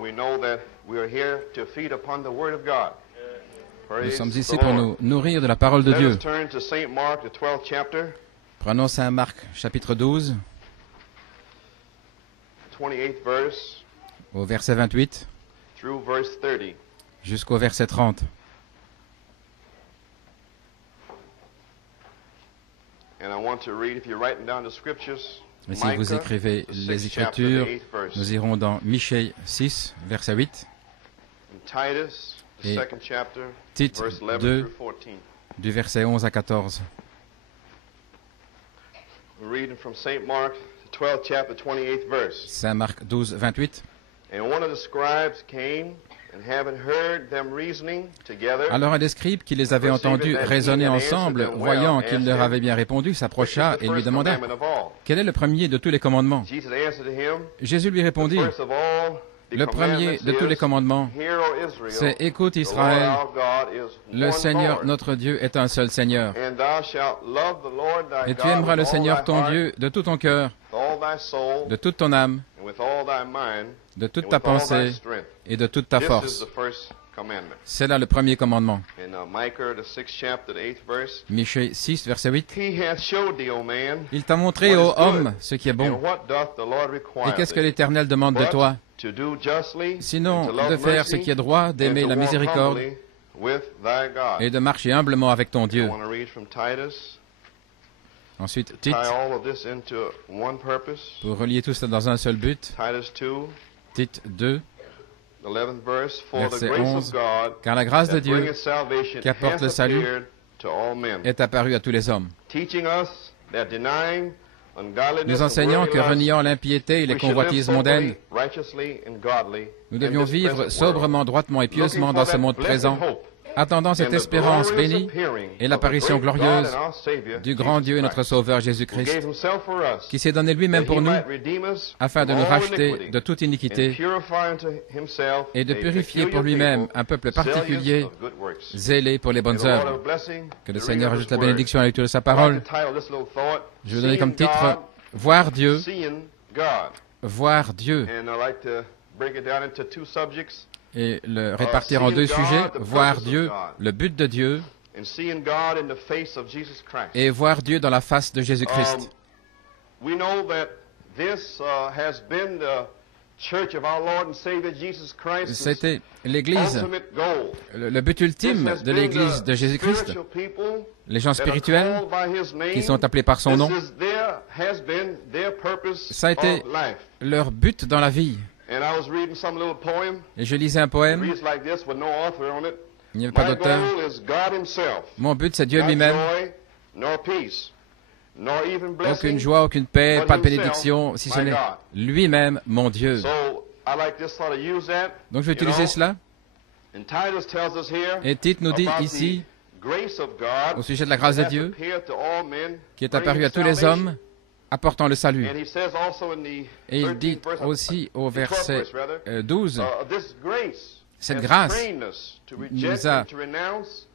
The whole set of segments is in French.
we know that we are here to feed upon the Word of God. Nous sommes ici pour nous nourrir de la parole de Let Dieu. us turn to St. Mark, the 12th chapter, Prenons Saint Marc, chapitre 12, 28th verse au verset 28 through verse 30. jusqu'au verset 30. And I want to read, if you're writing down the scriptures, Et si vous Micah, écrivez the les 6th chapter, the Écritures, 8th verse, nous irons dans Michée 6, verset 8, and Titus, the et 2nd chapter, Tite verse 11 2, through 14. du verset 11 à 14. We're reading from St. Mark, the 12th chapter, 28th verse. Saint Marc 12, 28. And one of the scribes came, and having heard them reasoning together, Alors un des scribes qui les avait entendus raisonner ensemble, voyant qu'il leur avait bien répondu, s'approcha et lui demanda « Quel est le premier de tous les commandements ?» Jesus answered him, Jésus lui répondit first of all, the « Le premier de tous les commandements, Hear, O Israel, c'est « Écoute the Lord Israël, our God is le one Seigneur Lord, notre Dieu est un seul Seigneur. and thou shalt love the Lord thy Et tu God aimeras le with all Seigneur thy ton heart, Dieu de tout ton cœur, with all thy soul, de toute ton âme, and with all thy mind, de toute and ta with all thy pensée strength. et de toute ta This is force. the first commandment. » C'est là le premier commandement. In Micah, the 6th chapter, the 8th verse, Michée 6, verset 8. He hath showed thee, O man, Il t'a montré, ô homme, ce qui est bon. and what doth the Lord require Et qu'est-ce que thee, l'Éternel demande de but toi? to do justly, and Sinon, to love de faire ce mercy, qui est droit, d'aimer and to la walk miséricorde humbly with thy God. et de marcher humblement avec ton I Dieu. want to read from Titus, Ensuite, tie Tite, all of this into one purpose. pour relier tout ça dans un seul but. Titus 2, Tite 2, 11th verse, For the verset grace 11. of God Car la grâce de that Dieu bringeth salvation qui apporte hath le salut appeared to all men, est apparue à tous les hommes, teaching us that denying ungodliness nous and enseignant que worldly lust, reniant l'impiété et les we should live convoitises mondaines, soberly, righteously, and godly nous in devions this vivre present sobrement, droitement et world, pieusement looking dans for ce that monde blessed présent, hope attendant cette and the espérance glorious bénie appearing et of l'apparition the great God glorieuse and our Savior, du grand Jesus Dieu et notre Christ, Sauveur who Jésus-Christ, gave himself for us, qui s'est donné lui-même that pour he nous, might redeem us afin de from nous all racheter iniquity, de toute and iniquité purify unto himself et de a purifier peculiar pour lui-même people, un peuple zealous particulier, of good works. zélé pour les May bonnes the Lord have œuvres. blessing, Que le the Seigneur reading of ajoute His la word. bénédiction à la lecture de sa I'd like parole. to title this little thought, Je vais donner comme Seeing titre God, Voir Dieu, Seeing God. voir Dieu, And I'd like to break it down into two subjects, et le répartir en deux sujets, voir Dieu, le but de Dieu, and seeing God in the face of Jesus Christ. et voir Dieu dans la face de Jésus-Christ. We know that this has been the church of our Lord and Savior Jesus Christ. C'était l'Église, Ultimate goal. le but ultime This has de been l'Église the de Jésus-Christ, spiritual people les gens that are spirituels called by His name. qui sont appelés par son nom. Has been their purpose Ça a été of life. leur but dans la vie. And I was reading some little poem. Et je lisais un It poème, reads like this with no author on it. il n'y avait pas My d'auteur. goal is God Himself. Mon but, c'est Dieu Not lui-même. joy, nor peace, nor even blessing. Aucune joie, aucune paix, but pas de himself, bénédiction, si ce my n'est God. lui-même, mon Dieu. So I like this thought to use that. Donc je vais you utiliser know. cela. And Titus tells us here Et Tite nous dit about ici, the grace of God au sujet de la grâce de that Dieu, hath appeared to all men, qui est apparue bringing à tous les salvation. hommes, apportant le salut. And he says also in the Et il 13th dit verse of- aussi au 12th verset verse, rather, 12, this grace cette has grâce trained us to reject nous a and to renounce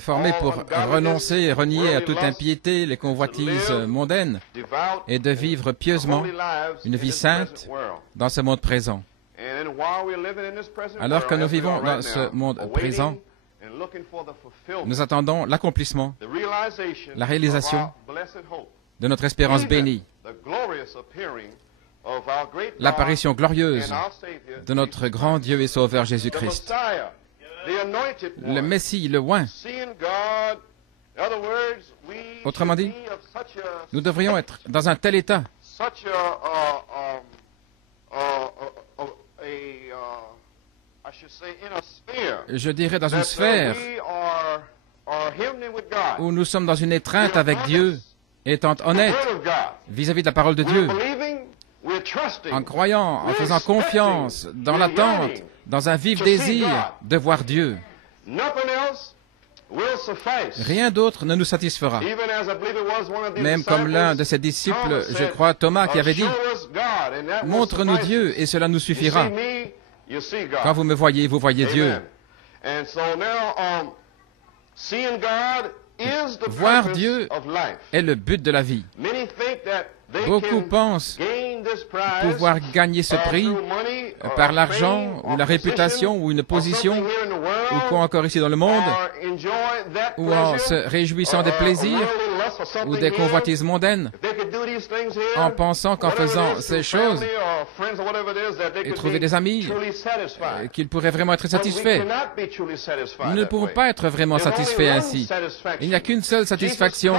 formé pour renoncer et renier à toute impiété, les convoitises mondaines, devout et de vivre pieusement holy lives une in vie this sainte present world. dans ce monde présent. And then while we're living in this present Alors que world, nous as we vivons are dans right ce now, monde awaiting présent, and looking for the fulfillment, nous attendons l'accomplissement the realization la réalisation of our blessed hope, de notre espérance even bénie, the glorious appearing of our great God l'apparition glorieuse and our Savior, de notre grand Dieu et Sauveur the Jésus-Christ, Messiah, the anointed le one. Messie, le oint. Seeing God, in other words, we Autrement should dit, be of such a, nous devrions être dans un tel état, I should say, in a sphere je dirais dans une that sphère we are hymning with God, où nous sommes dans une étreinte avec Dieu, étant honnêtes Word of God. vis-à-vis de la parole de Dieu, We're believing, we're trusting, en croyant, en faisant confiance, dans l'attente, dans un vif désir de voir Dieu. nothing else will suffice. Rien d'autre ne nous satisfera. Even as I believe it was one of the Même comme l'un de disciples, ses disciples, Thomas je said, crois Thomas, qui avait dit, show us God, and that will montre-nous suffice. Dieu et cela nous You suffira. see me, you see God. Quand vous me voyez, vous voyez Dieu. Amen. And so now, seeing God is the Voir purpose Dieu of life. est le but de la vie. Many think that they Beaucoup can pensent gain this prize pouvoir gagner ce prix through money par l'argent, ou la réputation, ou une position, ou quoi encore ici dans le monde, ou en se réjouissant des plaisirs, ou des convoitises mondaines, en pensant qu'en faisant ces choses, et trouver des amis, qu'ils pourraient vraiment être satisfaits. Nous ne pouvons pas être vraiment satisfaits ainsi. Il n'y a qu'une seule satisfaction.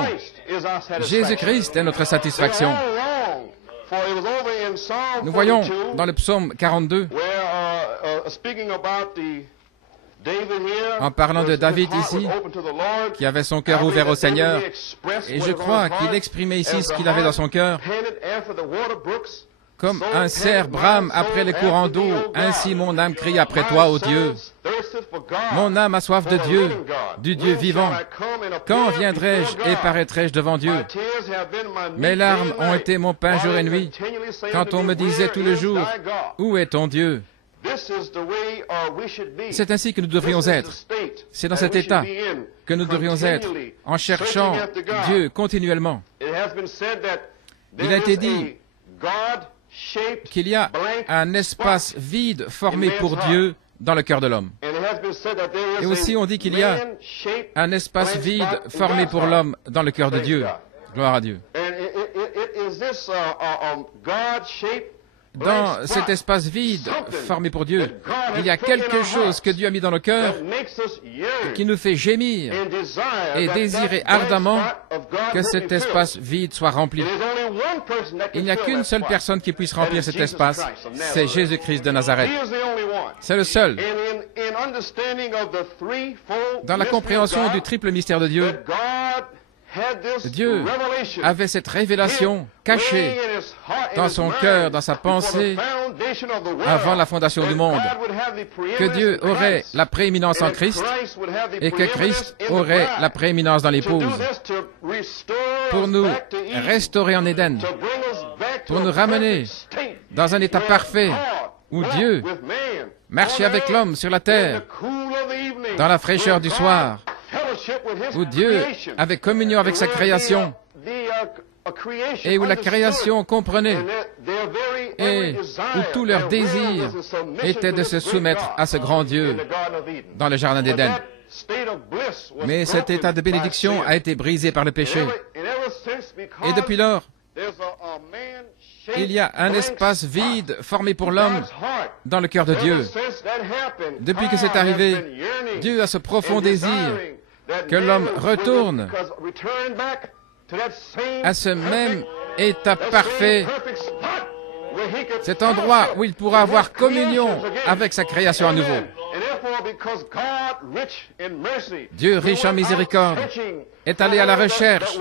Jésus-Christ est notre satisfaction. Nous voyons dans le psaume 42, en parlant de David ici, qui avait son cœur ouvert au Seigneur, et je crois qu'il exprimait ici ce qu'il avait dans son cœur. Comme un cerf brame après les courants d'eau, ainsi mon âme crie après toi, ô Dieu. Mon âme a soif de Dieu, du Dieu vivant. Quand viendrai-je et paraîtrai-je devant Dieu? Mes larmes ont été mon pain jour et nuit, quand on me disait tout le jour, où est ton Dieu? C'est ainsi que nous devrions être. C'est dans cet état que nous devrions être, en cherchant Dieu continuellement. Il a été dit qu'il y a un espace vide formé pour Dieu dans le cœur de l'homme. Et aussi on dit qu'il y a un espace vide formé pour l'homme dans le cœur de Dieu. Gloire à Dieu. Dans cet espace vide formé pour Dieu, il y a quelque chose que Dieu a mis dans nos cœurs qui nous fait gémir et désirer ardemment que cet espace vide soit rempli. Il n'y a qu'une seule personne qui puisse remplir cet espace, c'est Jésus-Christ de Nazareth. C'est le seul. Dans la compréhension du triple mystère de Dieu, Dieu avait cette révélation cachée dans son cœur, dans sa pensée, avant la fondation du monde, que Dieu aurait la prééminence en Christ et que Christ aurait la prééminence dans l'épouse, pour nous restaurer en Éden, pour nous ramener dans un état parfait où Dieu marchait avec l'homme sur la terre, dans la fraîcheur du soir, où Dieu avait communion avec sa création et où la création comprenait et où tout leur désir était de se soumettre à ce grand Dieu dans le jardin d'Éden. Mais cet état de bénédiction a été brisé par le péché. Et depuis lors, il y a un espace vide formé pour l'homme dans le cœur de Dieu. Depuis que c'est arrivé, Dieu a ce profond désir que l'homme retourne à ce même état parfait, cet endroit où il pourra avoir communion avec sa création à nouveau. Dieu, riche en miséricorde, est allé à la recherche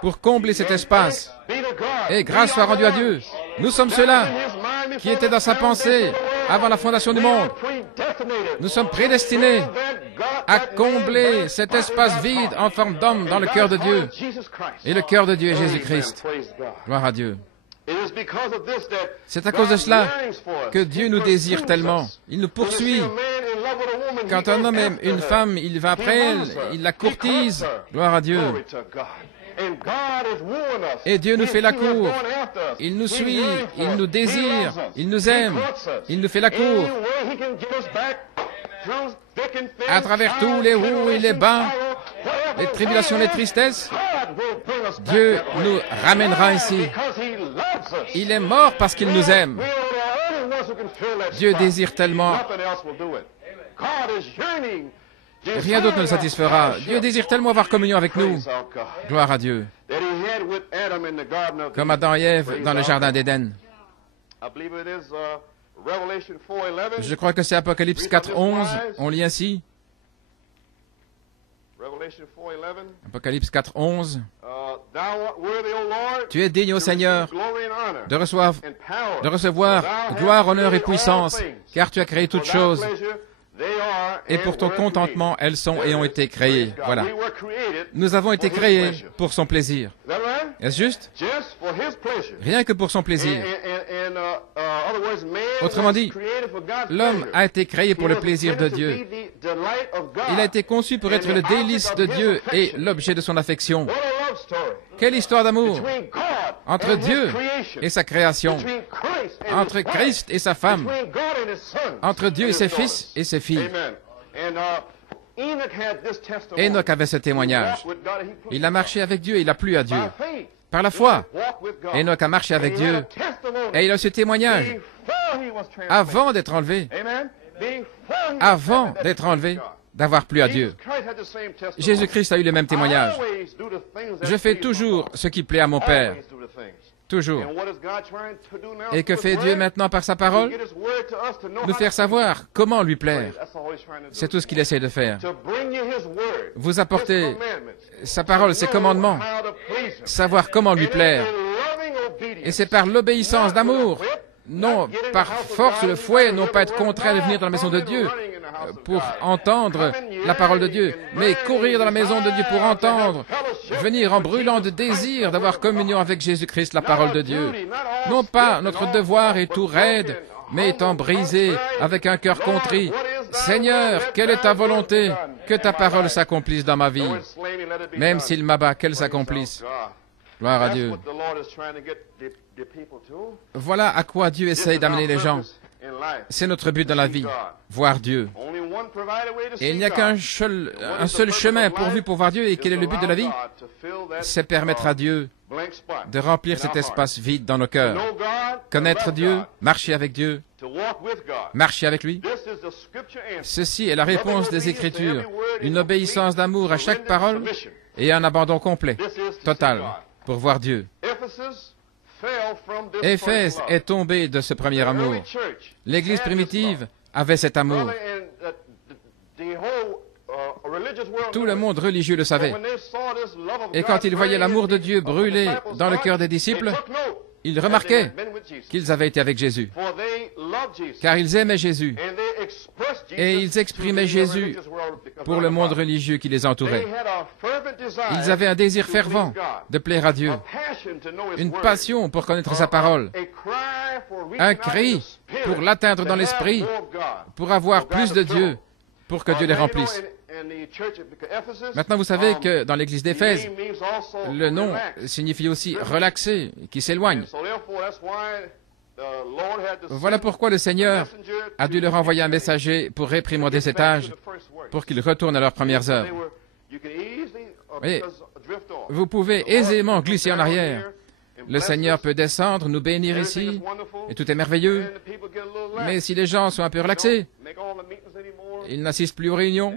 pour combler cet espace. Et grâce soit rendue à Dieu. Nous sommes ceux-là qui étaient dans sa pensée avant la fondation du monde. Nous sommes prédestinés à combler cet espace vide en forme d'homme dans le cœur de Dieu. Et le cœur de Dieu est Jésus-Christ. Gloire à Dieu. C'est à cause de cela que Dieu nous désire tellement. Il nous poursuit. Quand un homme aime une femme, il va après elle, il la courtise. Gloire à Dieu. Et Dieu nous fait la cour. Il nous suit, il nous désire, il nous aime, il nous fait la cour. À travers tous les hauts et les bas, les tribulations, les tristesses, Dieu nous ramènera ici. Il est mort parce qu'il nous aime. Dieu désire tellement. Rien d'autre ne le satisfera. Dieu désire tellement avoir communion avec nous. Gloire à Dieu. Comme Adam et Ève dans le jardin d'Éden. Je crois que c'est Apocalypse 4:11. On lit ainsi. Apocalypse 4:11. Tu es digne, ô Seigneur, de recevoir gloire, honneur et puissance, car tu as créé toutes choses. Et pour ton contentement, elles sont et ont été créées. Voilà. Nous avons été créés pour son plaisir. Est-ce juste? Rien que pour son plaisir. Autrement dit, l'homme a été créé pour le plaisir de Dieu. Il a été conçu pour être le délice de Dieu et l'objet de son affection. Quelle histoire d'amour entre Dieu et sa création, entre Christ et sa femme, entre Dieu et ses fils et ses filles. Enoch avait ce témoignage. Il a marché avec Dieu et il a plu à Dieu. Par la foi, Enoch a marché avec Dieu et il a ce témoignage avant d'être enlevé, d'avoir plu à Dieu. Jésus-Christ a eu le même témoignage. Je fais toujours ce qui plaît à mon Père. Toujours. Et que fait Dieu maintenant par sa parole? Nous faire savoir comment lui plaire. C'est tout ce qu'il essaie de faire. Vous apporter sa parole, ses commandements, savoir comment lui plaire. Et c'est par l'obéissance d'amour, non par force le fouet, non pas être contraint de venir dans la maison de Dieu pour entendre la parole de Dieu, mais courir dans la maison de Dieu pour entendre, venir en brûlant de désir d'avoir communion avec Jésus-Christ, la parole de Dieu. Non pas notre devoir est tout raide, mais étant brisé avec un cœur contrit. Seigneur, quelle est ta volonté? Que ta parole s'accomplisse dans ma vie. Même s'il m'abat, qu'elle s'accomplisse. Gloire à Dieu. Voilà à quoi Dieu essaye d'amener les gens. C'est notre but dans la vie, voir Dieu. Et il n'y a qu'un seul chemin pourvu pour voir Dieu. Et quel est le but de la vie? C'est permettre à Dieu de remplir cet espace vide dans nos cœurs. Connaître Dieu, marcher avec Dieu, marcher avec lui. Ceci est la réponse des Écritures. Une obéissance d'amour à chaque parole et un abandon complet, total, pour voir Dieu. Éphèse est tombé de ce premier amour. L'Église primitive avait cet amour. Tout le monde religieux le savait. Et quand ils voyaient l'amour de Dieu brûler dans le cœur des disciples, ils remarquaient qu'ils avaient été avec Jésus, car ils aimaient Jésus, et ils exprimaient Jésus pour le monde religieux qui les entourait. Ils avaient un désir fervent de plaire à Dieu, une passion pour connaître sa parole, un cri pour l'atteindre dans l'esprit, pour avoir plus de Dieu, pour que Dieu les remplisse. Maintenant, vous savez que dans l'église d'Éphèse, le nom signifie aussi relaxé, qui s'éloigne. Voilà pourquoi le Seigneur a dû leur envoyer un messager pour réprimander cet âge, pour qu'ils retournent à leurs premières œuvres. Et vous pouvez aisément glisser en arrière. Le Seigneur peut descendre, nous bénir ici, et tout est merveilleux. Mais si les gens sont un peu relaxés, ils n'assistent plus aux réunions,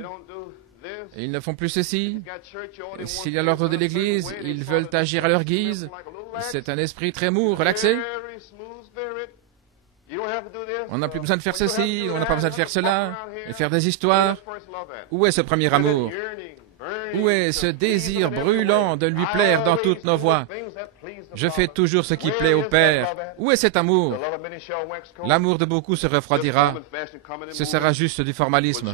ils ne font plus ceci. S'il y a l'ordre de l'Église, ils veulent agir à leur guise. C'est un esprit très mou, relaxé. On n'a plus besoin de faire ceci, on n'a pas besoin de faire cela, et faire des histoires. Où est ce premier amour? Où est ce désir brûlant de lui plaire dans toutes nos voies? Je fais toujours ce qui plaît au Père. Où est cet amour? L'amour de beaucoup se refroidira. Ce sera juste du formalisme.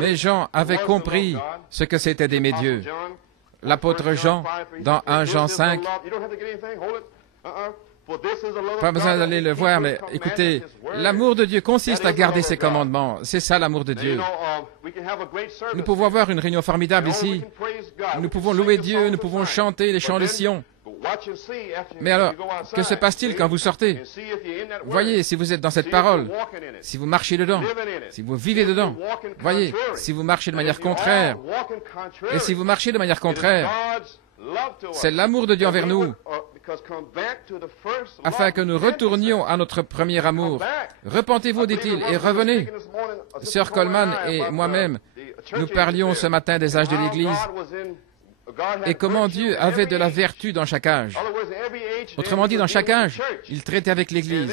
Mais Jean avait compris ce que c'était d'aimer Dieu. L'apôtre Jean, dans 1 Jean 5, pas besoin d'aller le voir, mais écoutez, l'amour de Dieu consiste à garder ses commandements. C'est ça l'amour de Dieu. Nous pouvons avoir une réunion formidable ici. Nous pouvons louer Dieu, nous pouvons chanter les chants de Sion. Mais alors, que se passe-t-il quand vous sortez? Voyez, si vous êtes dans cette parole, si vous marchez dedans, si vous vivez dedans, voyez, si vous marchez de manière contraire, et si vous marchez de manière contraire, c'est l'amour de Dieu envers nous, afin que nous retournions à notre premier amour. Repentez-vous, dit-il, et revenez. Sœur Coleman et moi-même, nous parlions ce matin des âges de l'Église et comment Dieu avait de la vertu dans chaque âge. Autrement dit, dans chaque âge, il traitait avec l'Église.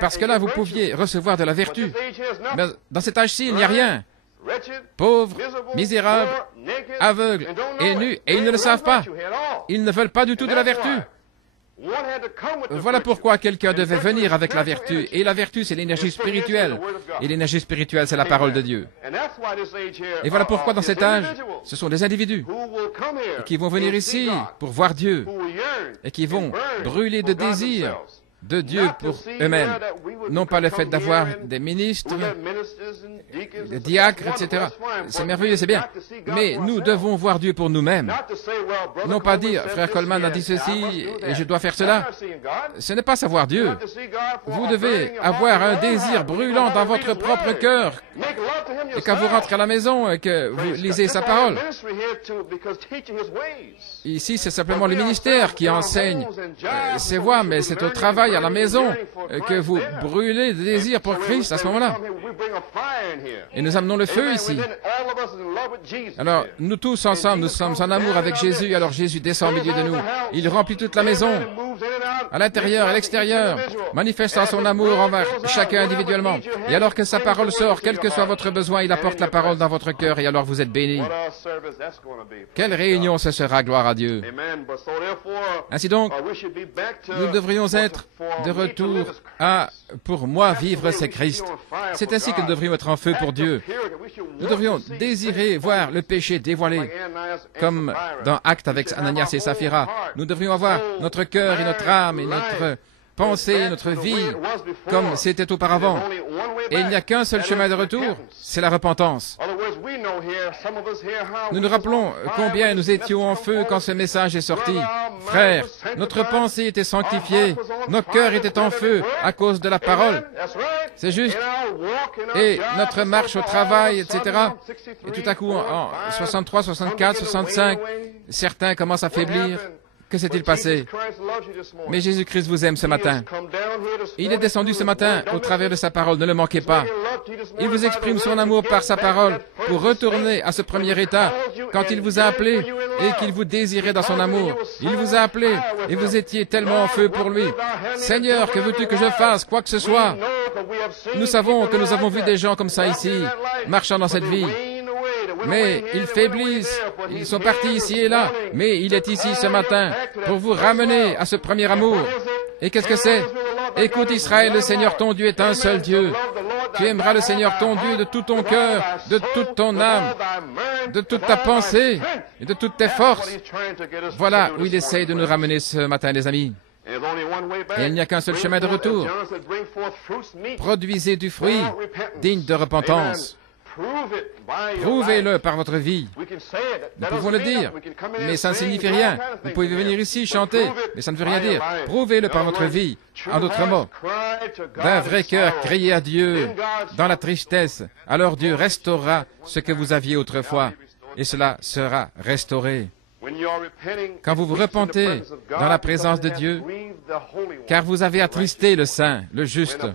Parce que là, vous pouviez recevoir de la vertu. Mais dans cet âge-ci, il n'y a rien. Pauvres, misérables, aveugles et nus, et ils ne le savent pas. Ils ne veulent pas du tout de la vertu. Voilà pourquoi quelqu'un devait venir avec la vertu. Et la vertu, c'est l'énergie spirituelle. Et l'énergie spirituelle, c'est la parole de Dieu. Et voilà pourquoi dans cet âge, ce sont des individus qui vont venir ici pour voir Dieu et qui vont brûler de désir de Dieu pour eux-mêmes. Non pas le fait d'avoir des ministres les diacres, etc. C'est merveilleux, c'est bien. Mais nous devons voir Dieu pour nous-mêmes. Non pas dire, frère Coleman a dit ceci et je dois faire cela. Ce n'est pas savoir Dieu. Vous devez avoir un désir brûlant dans votre propre cœur. Et quand vous rentrez à la maison et que vous lisez sa parole. Ici, c'est simplement le ministère qui enseigne ses voies, mais c'est au travail, à la maison, que vous brûlez de désir pour Christ à ce moment-là. Et nous amenons le feu ici. Alors, nous tous ensemble, nous sommes en amour avec Jésus, alors Jésus descend au milieu de nous. Il remplit toute la maison, à l'intérieur, à l'extérieur, manifestant son amour envers chacun individuellement. Et alors que sa parole sort, quel que soit votre besoin, il apporte la parole dans votre cœur, et alors vous êtes bénis. Quelle réunion ce sera, gloire à Dieu. Ainsi donc, nous devrions être de retour à, pour moi, vivre c'est Christ. C'est ainsi que nous devrions être en feu pour Dieu. Nous devrions désirer voir le péché dévoilé, comme dans Actes avec Ananias et Saphira. Nous devrions avoir notre cœur et notre âme et notre pensée, notre vie, comme c'était auparavant. Et il n'y a qu'un seul chemin de retour, c'est la repentance. Nous nous rappelons combien nous étions en feu quand ce message est sorti. Frères, notre pensée était sanctifiée, nos cœurs étaient en feu à cause de la parole. C'est juste. Et notre marche au travail, etc. Et tout à coup, en 63, 64, 65, certains commencent à faiblir. Que s'est-il passé? Mais Jésus-Christ vous aime ce matin. Il est descendu ce matin au travers de sa parole, ne le manquez pas. Il vous exprime son amour par sa parole pour retourner à ce premier état quand il vous a appelé et qu'il vous désirait dans son amour. Il vous a appelé et vous étiez tellement en feu pour lui. Seigneur, que veux-tu que je fasse, quoi que ce soit? Nous savons que nous avons vu des gens comme ça ici, marchant dans cette vie. Mais ils faiblissent, ils sont partis ici et là, mais il est ici ce matin pour vous ramener à ce premier amour. Et qu'est-ce que c'est? Écoute Israël, le Seigneur ton Dieu est un seul Dieu. Tu aimeras le Seigneur ton Dieu de tout ton cœur, de toute ton âme, de toute ta pensée et de toutes tes forces. Voilà où il essaye de nous ramener ce matin, les amis. Et il n'y a qu'un seul chemin de retour. Produisez du fruit digne de repentance. Prouvez-le par votre vie. Nous pouvons le dire, mais ça ne signifie rien. Vous pouvez venir ici chanter, mais ça ne veut rien dire. Prouvez-le par votre vie. En d'autres mots, d'un vrai cœur, criez à Dieu dans la tristesse. Alors Dieu restaurera ce que vous aviez autrefois, et cela sera restauré. Quand vous vous repentez dans la présence de Dieu, car vous avez attristé le saint, le juste.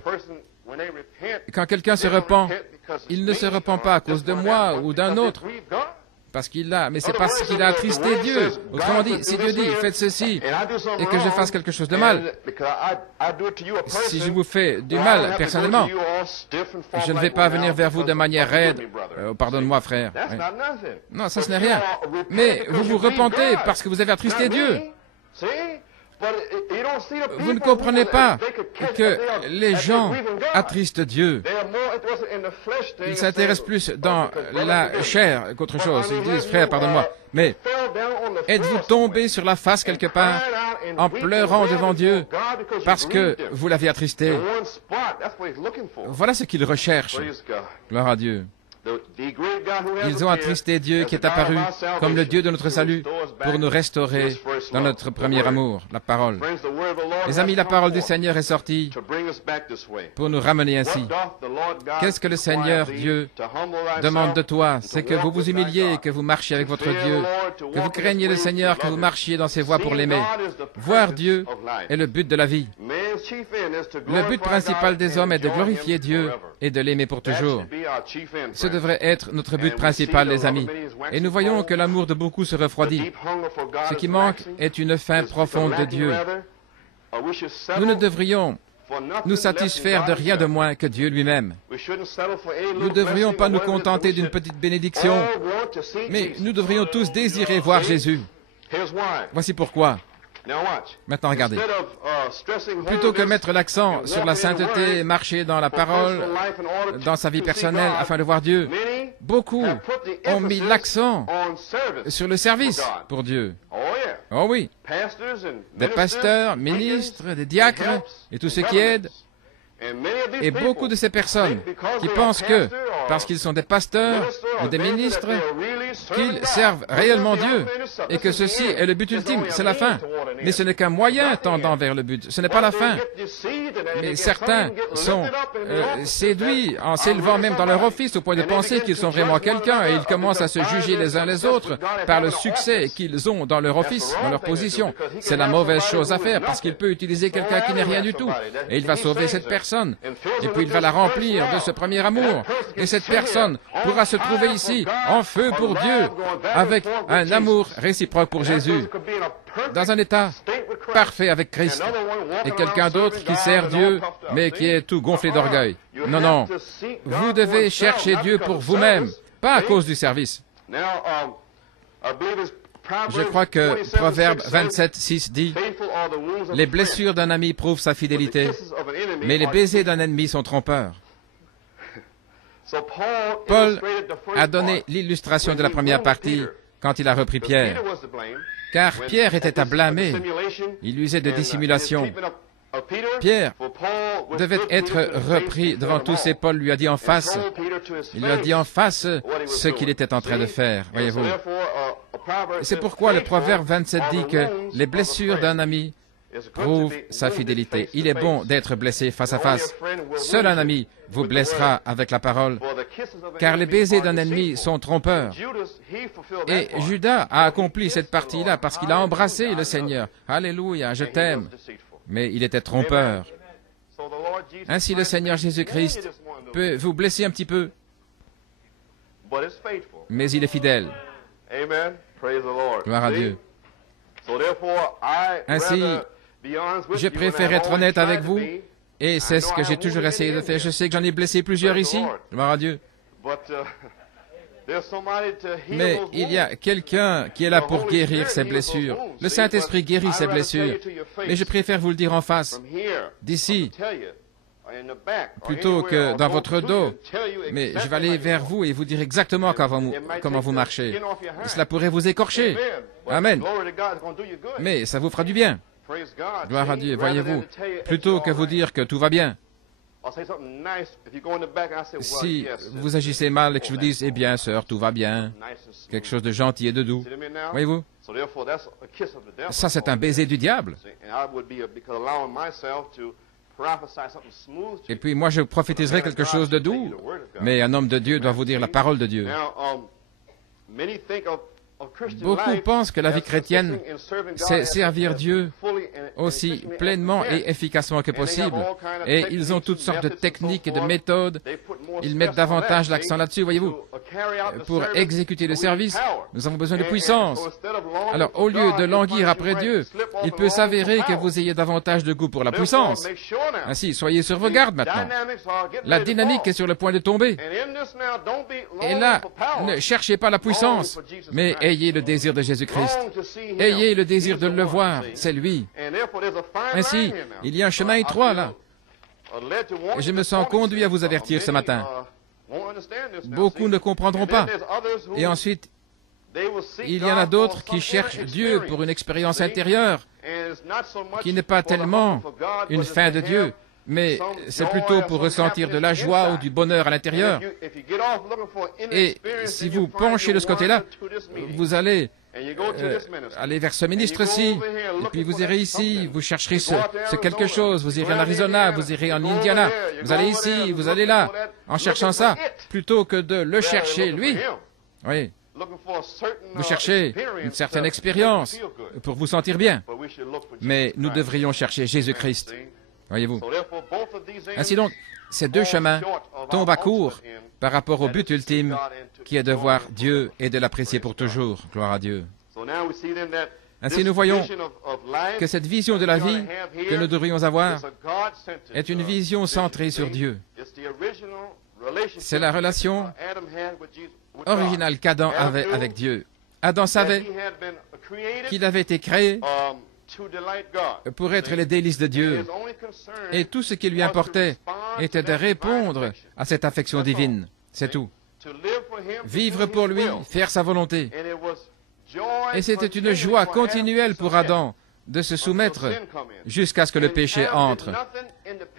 Quand quelqu'un se repent, il ne se repent pas à cause de moi ou d'un autre, parce qu'il l'a, mais c'est parce qu'il a attristé Dieu. Autrement dit, si Dieu dit, faites ceci, et que je fasse quelque chose de mal, si je vous fais du mal personnellement, je ne vais pas venir vers vous de manière raide. Pardonne-moi, frère. Oui. Non, ça ce n'est rien. Mais vous vous repentez parce que vous avez attristé Dieu. Vous ne comprenez pas que les gens attristent Dieu. Ils s'intéressent plus dans la chair qu'autre chose. Ils disent, frère, pardonne-moi, mais êtes-vous tombé sur la face quelque part en pleurant devant Dieu parce que vous l'avez attristé? Voilà ce qu'ils recherchent. Gloire à Dieu. Ils ont attristé Dieu qui est apparu comme le Dieu de notre salut pour nous restaurer dans notre premier amour, la parole. Les amis, la parole du Seigneur est sortie pour nous ramener ainsi. Qu'est-ce que le Seigneur Dieu demande de toi? C'est que vous vous humiliez, que vous marchiez avec votre Dieu, que vous craignez le Seigneur, que vous marchiez dans ses voies pour l'aimer. Voir Dieu est le but de la vie. Le but principal des hommes est de glorifier Dieu et de l'aimer pour toujours. Ce devrait être notre but principal, les amis. Et nous voyons que l'amour de beaucoup se refroidit. Ce qui manque est une faim profonde de Dieu. Nous ne devrions nous satisfaire de rien de moins que Dieu lui-même. Nous ne devrions pas nous contenter d'une petite bénédiction, mais nous devrions tous désirer voir Jésus. Voici pourquoi. Maintenant, regardez. Plutôt que mettre l'accent sur la sainteté et marcher dans la parole, dans sa vie personnelle, afin de voir Dieu, beaucoup ont mis l'accent sur le service pour Dieu. Oh oui. Des pasteurs, ministres, des diacres et tous ceux qui aident. Et beaucoup de ces personnes qui pensent que parce qu'ils sont des pasteurs ou des ministres, qu'ils servent réellement Dieu, et que ceci est le but ultime, c'est la fin. Mais ce n'est qu'un moyen tendant vers le but, ce n'est pas la fin. Mais certains sont séduits en s'élevant même dans leur office au point de penser qu'ils sont vraiment quelqu'un, et ils commencent à se juger les uns les autres par le succès qu'ils ont dans leur office, dans leur position. C'est la mauvaise chose à faire, parce qu'il peut utiliser quelqu'un qui n'est rien du tout, et il va sauver cette personne, et puis il va la remplir de ce premier amour, et cette personne pourra se trouver ici, en feu pour Dieu, avec un amour réciproque pour Jésus, dans un état parfait avec Christ, et quelqu'un d'autre qui sert Dieu, mais qui est tout gonflé d'orgueil. Non, non, vous devez chercher Dieu pour vous-même, pas à cause du service. Je crois que Proverbe 27:6 dit « Les blessures d'un ami prouvent sa fidélité, mais les baisers d'un ennemi sont trompeurs. » Paul a donné l'illustration de la première partie quand il a repris Pierre, car Pierre était à blâmer. Il usait de dissimulation. Pierre devait être repris devant tous, et Paul lui a dit en face, il lui a dit en face ce qu'il était en train de faire, voyez-vous. C'est pourquoi le Proverbe 27 dit que les blessures d'un ami prouvent sa fidélité. Il est bon d'être blessé face à face. Seul un ami vous blessera avec la parole, car les baisers d'un ennemi sont trompeurs. Et Judas a accompli cette partie-là parce qu'il a embrassé le Seigneur. Alléluia, je t'aime. Mais il était trompeur. Ainsi, le Seigneur Jésus-Christ peut vous blesser un petit peu, mais il est fidèle. Gloire à Dieu. Ainsi, je préfère être honnête avec vous, et c'est ce que j'ai toujours essayé de faire. Je sais que j'en ai blessé plusieurs ici. Gloire à Dieu. Mais il y a quelqu'un qui est là pour guérir ces blessures. Le Saint-Esprit guérit ces blessures. Mais je préfère vous le dire en face, d'ici, plutôt que dans votre dos. Mais je vais aller vers vous et vous dire exactement comment vous marchez. Cela pourrait vous écorcher. Amen. Mais ça vous fera du bien. Gloire à Dieu, voyez-vous. Plutôt que vous dire que tout va bien. Si vous agissez mal et que je vous dise, eh bien, sœur, tout va bien, quelque chose de gentil et de doux, voyez-vous, ça c'est un baiser du diable. Et puis moi je prophétiserai quelque chose de doux, mais un homme de Dieu doit vous dire la parole de Dieu. Beaucoup pensent que la vie chrétienne, c'est servir Dieu aussi pleinement et efficacement que possible. Et ils ont toutes sortes de techniques et de méthodes. Ils mettent davantage l'accent là-dessus, voyez-vous. Pour exécuter le service, nous avons besoin de puissance. Alors, au lieu de languir après Dieu, il peut s'avérer que vous ayez davantage de goût pour la puissance. Ainsi, soyez sur vos gardes maintenant. La dynamique est sur le point de tomber. Et là, ne cherchez pas la puissance, mais ayez le désir de Jésus-Christ. Ayez le désir de le voir, c'est lui. Ainsi, il y a un chemin étroit là. Et je me sens conduit à vous avertir ce matin. Beaucoup ne comprendront pas. Et ensuite, il y en a d'autres qui cherchent Dieu pour une expérience intérieure, qui n'est pas tellement une fin de Dieu, mais c'est plutôt pour ressentir de la joie ou du bonheur à l'intérieur. Et si vous penchez de ce côté-là, vous allez aller vers ce ministre-ci, et puis vous irez ici, vous chercherez ce quelque chose, vous irez en Arizona, vous irez en Indiana, vous allez ici, vous allez là, en cherchant ça, plutôt que de le chercher, lui. Oui. Vous cherchez une certaine expérience pour vous sentir bien. Mais nous devrions chercher Jésus-Christ. Voyez-vous. Ainsi donc, ces deux chemins tombent à court par rapport au but ultime qui est de voir Dieu et de l'apprécier pour toujours. Gloire à Dieu. Ainsi, nous voyons que cette vision de la vie que nous devrions avoir est une vision centrée sur Dieu. C'est la relation originale qu'Adam avait avec Dieu. Adam savait qu'il avait été créé pour être les délices de Dieu. Et tout ce qui lui importait était de répondre à cette affection divine. C'est tout. Vivre pour lui, faire sa volonté. Et c'était une joie continuelle pour Adam de se soumettre jusqu'à ce que le péché entre.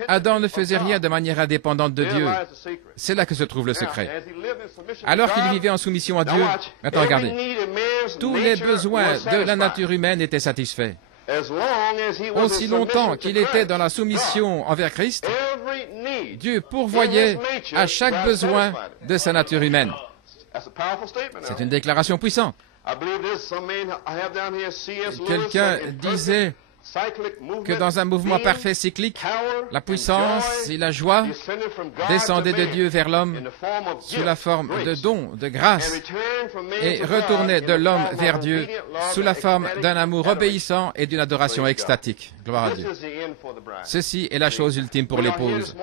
Adam ne faisait rien de manière indépendante de Dieu. C'est là que se trouve le secret. Alors qu'il vivait en soumission à Dieu, maintenant regardez, tous les besoins de la nature humaine étaient satisfaits. Aussi longtemps qu'il était dans la soumission envers Christ, Dieu pourvoyait à chaque besoin de sa nature humaine. C'est une déclaration puissante. Quelqu'un disait que dans un mouvement parfait cyclique, la puissance et la joie descendaient de Dieu vers l'homme sous la forme de dons, de grâce, et retournaient de l'homme vers Dieu sous la forme d'un amour obéissant et d'une adoration extatique. Gloire à Dieu. Ceci est la chose ultime pour l'épouse.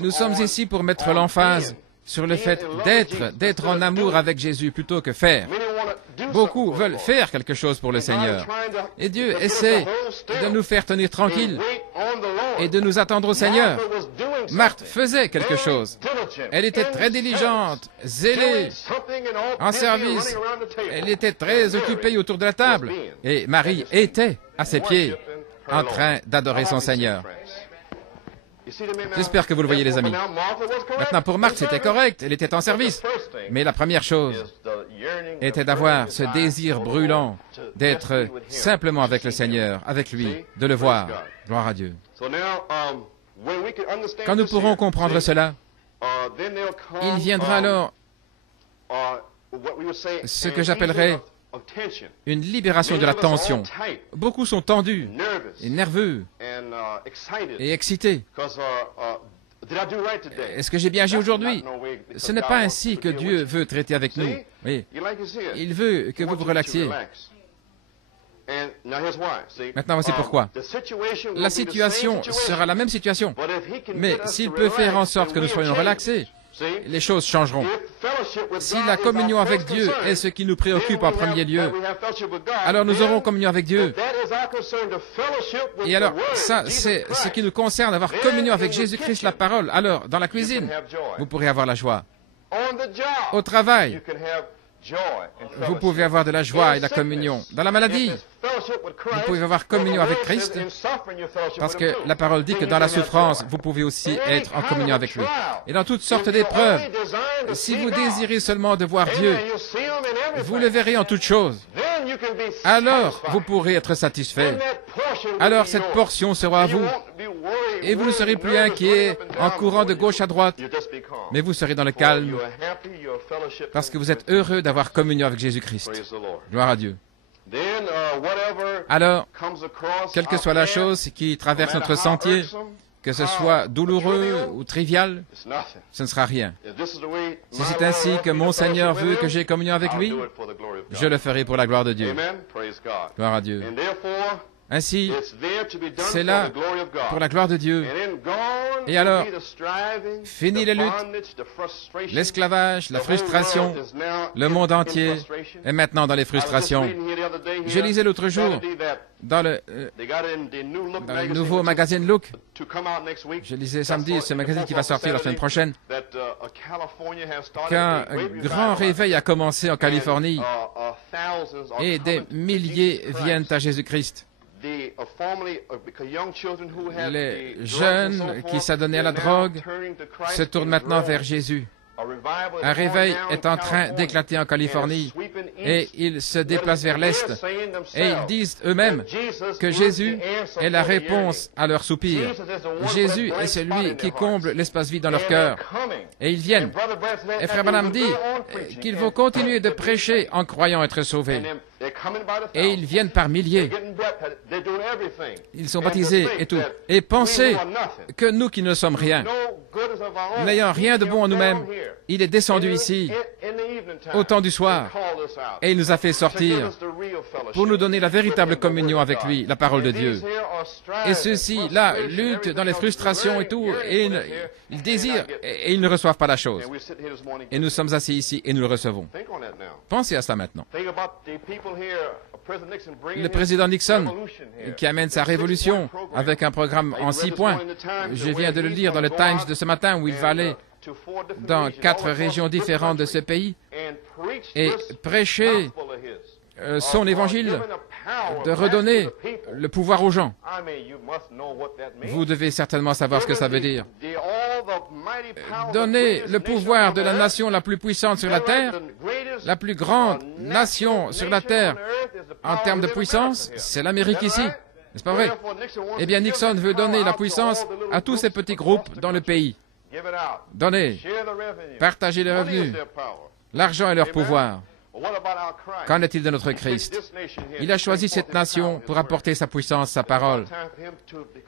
Nous sommes ici pour mettre l'emphase sur le fait d'être en amour avec Jésus plutôt que faire. Beaucoup veulent faire quelque chose pour le Seigneur. Et Dieu essaie de nous faire tenir tranquilles et de nous attendre au Seigneur. Marthe faisait quelque chose. Elle était très diligente, zélée, en service. Elle était très occupée autour de la table. Et Marie était à ses pieds, en train d'adorer son Seigneur. J'espère que vous le voyez, les amis. Maintenant, pour Marthe, c'était correct, elle était en service. Mais la première chose était d'avoir ce désir brûlant d'être simplement avec le Seigneur, avec lui, de le voir. Gloire à Dieu. Quand nous pourrons comprendre cela, il viendra alors ce que j'appellerais une libération de la tension. Beaucoup sont tendus et nerveux et excités. Est-ce que j'ai bien agi aujourd'hui? Ce n'est pas ainsi que Dieu veut traiter avec nous. Oui. Il veut que vous vous relaxiez. Maintenant, voici pourquoi. La situation sera la même situation. Mais s'il peut faire en sorte que nous soyons relaxés, les choses changeront. Si la communion avec Dieu est ce qui nous préoccupe en premier lieu, alors nous aurons communion avec Dieu. Et alors, ça, c'est ce qui nous concerne, avoir communion avec Jésus-Christ, la parole. Alors, dans la cuisine, vous pourrez avoir la joie. Au travail, vous pouvez avoir de la joie et de la communion. Dans la maladie, vous pouvez avoir communion avec Christ, parce que la parole dit que dans la souffrance, vous pouvez aussi être en communion avec lui. Et dans toutes sortes d'épreuves, si vous désirez seulement de voir Dieu, vous le verrez en toutes choses. Alors, vous pourrez être satisfait. Alors, cette portion sera à vous. Et vous ne serez plus inquiet en courant de gauche à droite, mais vous serez dans le calme, parce que vous êtes heureux d'avoir communion avec Jésus-Christ. Gloire à Dieu. Alors, quelle que soit la chose qui traverse notre sentier, que ce soit douloureux ou trivial, ce ne sera rien. Si c'est ainsi que mon Seigneur veut que j'aie communion avec lui, je le ferai pour la gloire de Dieu. Gloire à Dieu. Ainsi, c'est là pour la gloire de Dieu. Et alors, fini les luttes, l'esclavage, la frustration, le monde entier est maintenant dans les frustrations. Je lisais l'autre jour dans le nouveau magazine Look, je lisais samedi ce magazine qui va sortir la semaine prochaine, qu'un grand réveil a commencé en Californie et des milliers viennent à Jésus-Christ. Les jeunes qui s'adonnaient à la drogue se tournent maintenant vers Jésus. Un réveil est en train d'éclater en Californie et ils se déplacent vers l'Est et ils disent eux-mêmes que Jésus est la réponse à leurs soupirs. Jésus est celui qui comble l'espace vide dans leur cœur. Et ils viennent. Et Frère Branham dit qu'ils vont continuer de prêcher en croyant être sauvés. Et ils viennent par milliers. Ils sont baptisés et tout. Et pensez que nous qui ne sommes rien, n'ayant rien de bon en nous-mêmes, il est descendu ici au temps du soir et il nous a fait sortir pour nous donner la véritable communion avec lui, la parole de Dieu. Et ceux-ci, là, luttent dans les frustrations et tout, et ils désirent et ils ne reçoivent pas la chose. Et nous sommes assis ici et nous le recevons. Pensez à cela maintenant. Le président Nixon, qui amène sa révolution avec un programme en 6 points. Je viens de le lire dans le Times de ce matin où il va aller dans 4 régions différentes de ce pays et prêcher son évangile, de redonner le pouvoir aux gens. Vous devez certainement savoir ce que ça veut dire. Donner le pouvoir de la nation la plus puissante sur la terre, la plus grande nation sur la terre en termes de puissance, c'est l'Amérique ici. N'est-ce pas vrai? Eh bien, Nixon veut donner la puissance à tous ces petits groupes dans le pays. Donnez, partagez les revenus, l'argent et leur pouvoir. Qu'en est-il de notre Christ? Il a choisi cette nation pour apporter sa puissance, sa parole.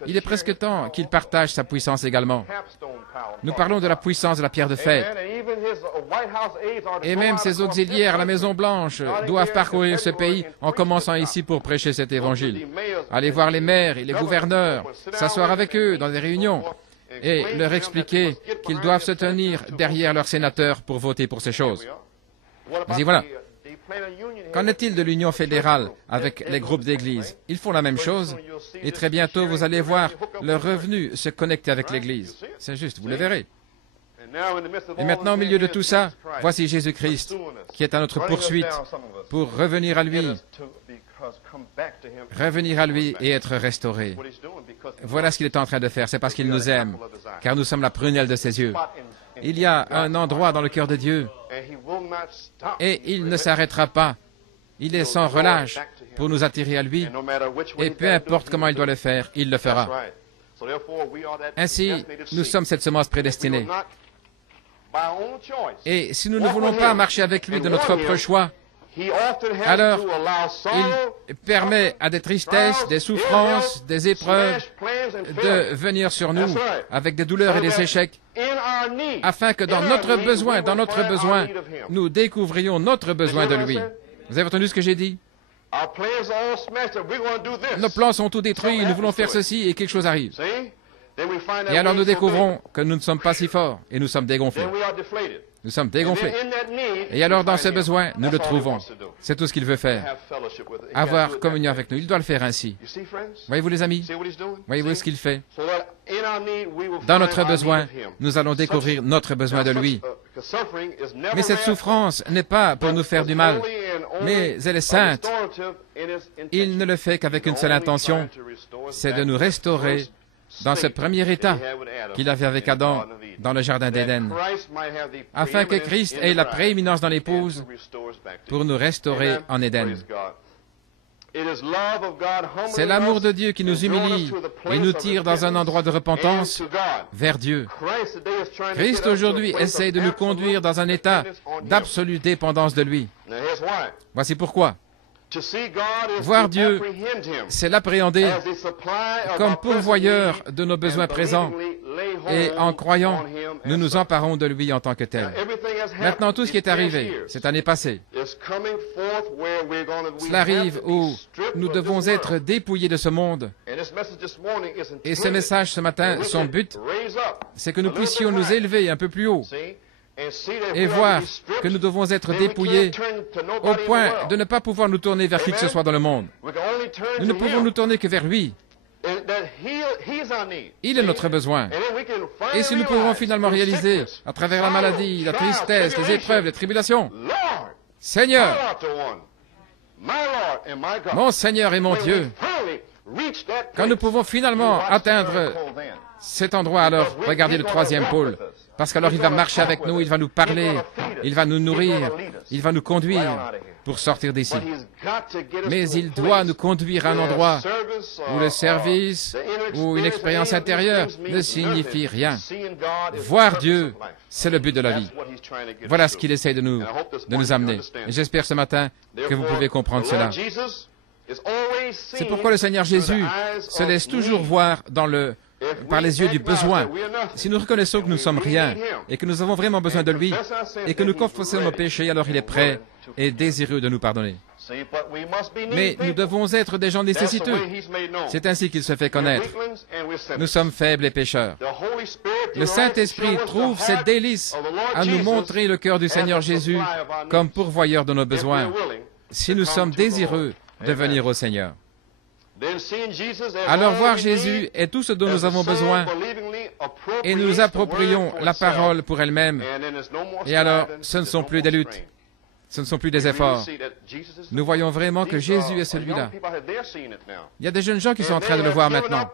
Il est presque temps qu'il partage sa puissance également. Nous parlons de la puissance de la pierre de fête. Et même ses auxiliaires à la Maison-Blanche doivent parcourir ce pays en commençant ici pour prêcher cet évangile. Aller voir les maires et les gouverneurs, s'asseoir avec eux dans des réunions et leur expliquer qu'ils doivent se tenir derrière leurs sénateurs pour voter pour ces choses. Mais voilà. Qu'en est-il de l'union fédérale avec les groupes d'église? Ils font la même chose et très bientôt vous allez voir leurs revenus se connecter avec l'église. C'est juste, vous le verrez. Et maintenant, au milieu de tout ça, voici Jésus-Christ qui est à notre poursuite pour revenir à lui et être restauré. Voilà ce qu'il est en train de faire. C'est parce qu'il nous aime, car nous sommes la prunelle de ses yeux. Il y a un endroit dans le cœur de Dieu et il ne s'arrêtera pas. Il est sans relâche pour nous attirer à lui et peu importe comment il doit le faire, il le fera. Ainsi, nous sommes cette semence prédestinée. Et si nous ne voulons pas marcher avec lui de notre propre choix, alors il permet à des tristesses, des souffrances, des épreuves de venir sur nous avec des douleurs et des échecs, afin que dans notre besoin, nous découvrions notre besoin de lui. Vous avez entendu ce que j'ai dit? Nos plans sont tout détruits, nous voulons faire ceci et quelque chose arrive. Et alors nous découvrons que nous ne sommes pas si forts et nous sommes dégonflés. Nous sommes dégonflés. Et alors dans ce besoin, nous le trouvons. C'est tout ce qu'il veut faire. Avoir communion avec nous. Il doit le faire ainsi. Voyez-vous les amis? Voyez-vous ce qu'il fait? Dans notre besoin, nous allons découvrir notre besoin de lui. Mais cette souffrance n'est pas pour nous faire du mal, mais elle est sainte. Il ne le fait qu'avec une seule intention, c'est de nous restaurer dans ce premier état qu'il avait avec Adam dans le jardin d'Éden, afin que Christ ait la prééminence dans l'épouse pour nous restaurer en Éden. C'est l'amour de Dieu qui nous humilie et nous tire dans un endroit de repentance vers Dieu. Christ aujourd'hui essaie de nous conduire dans un état d'absolue dépendance de lui. Voici pourquoi. Voir Dieu, c'est l'appréhender comme pourvoyeur de nos besoins présents. Et en croyant, nous nous emparons de lui en tant que tel. Maintenant, tout ce qui est arrivé cette année passée, cela arrive où nous devons être dépouillés de ce monde. Et ce message ce matin, son but, c'est que nous puissions nous élever un peu plus haut et voir que nous devons être dépouillés au point de ne pas pouvoir nous tourner vers qui que ce soit dans le monde. Nous ne pouvons nous tourner que vers lui. Il est notre besoin. Et si nous pouvons finalement réaliser, à travers la maladie, la tristesse, les épreuves, les tribulations, Seigneur, mon Seigneur et mon Dieu, quand nous pouvons finalement atteindre cet endroit, alors regardez le troisième pôle. Parce qu'alors il va marcher avec nous, il va nous parler, il va nous nourrir, il va nous conduire pour sortir d'ici. Mais il doit nous conduire à un endroit où le service ou une expérience intérieure ne signifie rien. Voir Dieu, c'est le but de la vie. Voilà ce qu'il essaie de nous amener. Et j'espère ce matin que vous pouvez comprendre cela. C'est pourquoi le Seigneur Jésus se laisse toujours voir par les yeux du besoin. Si nous reconnaissons que nous ne sommes rien et que nous avons vraiment besoin de lui et que nous confessons nos péchés, alors il est prêt et désireux de nous pardonner. Mais nous devons être des gens nécessiteux. C'est ainsi qu'il se fait connaître. Nous sommes faibles et pécheurs. Le Saint-Esprit trouve cette délice à nous montrer le cœur du Seigneur Jésus comme pourvoyeur de nos besoins, si nous sommes désireux de venir au Seigneur. Alors voir Jésus est tout ce dont nous avons besoin et nous nous approprions la parole pour elle-même. Et alors, ce ne sont plus des luttes. Ce ne sont plus des efforts. Nous voyons vraiment que Jésus est celui-là. Il y a des jeunes gens qui sont en train de le voir maintenant.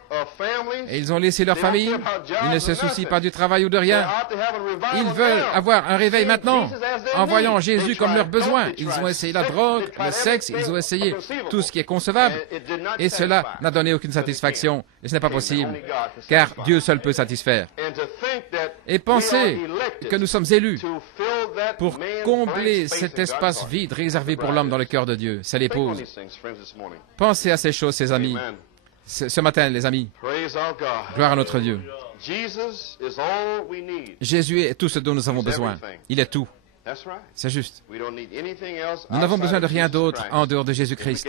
Et ils ont laissé leur famille. Ils ne se soucient pas du travail ou de rien. Ils veulent avoir un réveil maintenant, en voyant Jésus comme leur besoin. Ils ont essayé la drogue, le sexe, ils ont essayé tout ce qui est concevable. Et cela n'a donné aucune satisfaction. Et ce n'est pas possible, car Dieu seul peut satisfaire. Et pensez que nous sommes élus pour combler cet espace vide réservé pour l'homme dans le cœur de Dieu. C'est l'épouse. Pensez à ces choses, ces amis. Ce matin, les amis. Gloire à notre Dieu. Jésus est tout ce dont nous avons besoin. Il est tout. C'est juste. Nous n'avons besoin de rien d'autre en dehors de Jésus-Christ.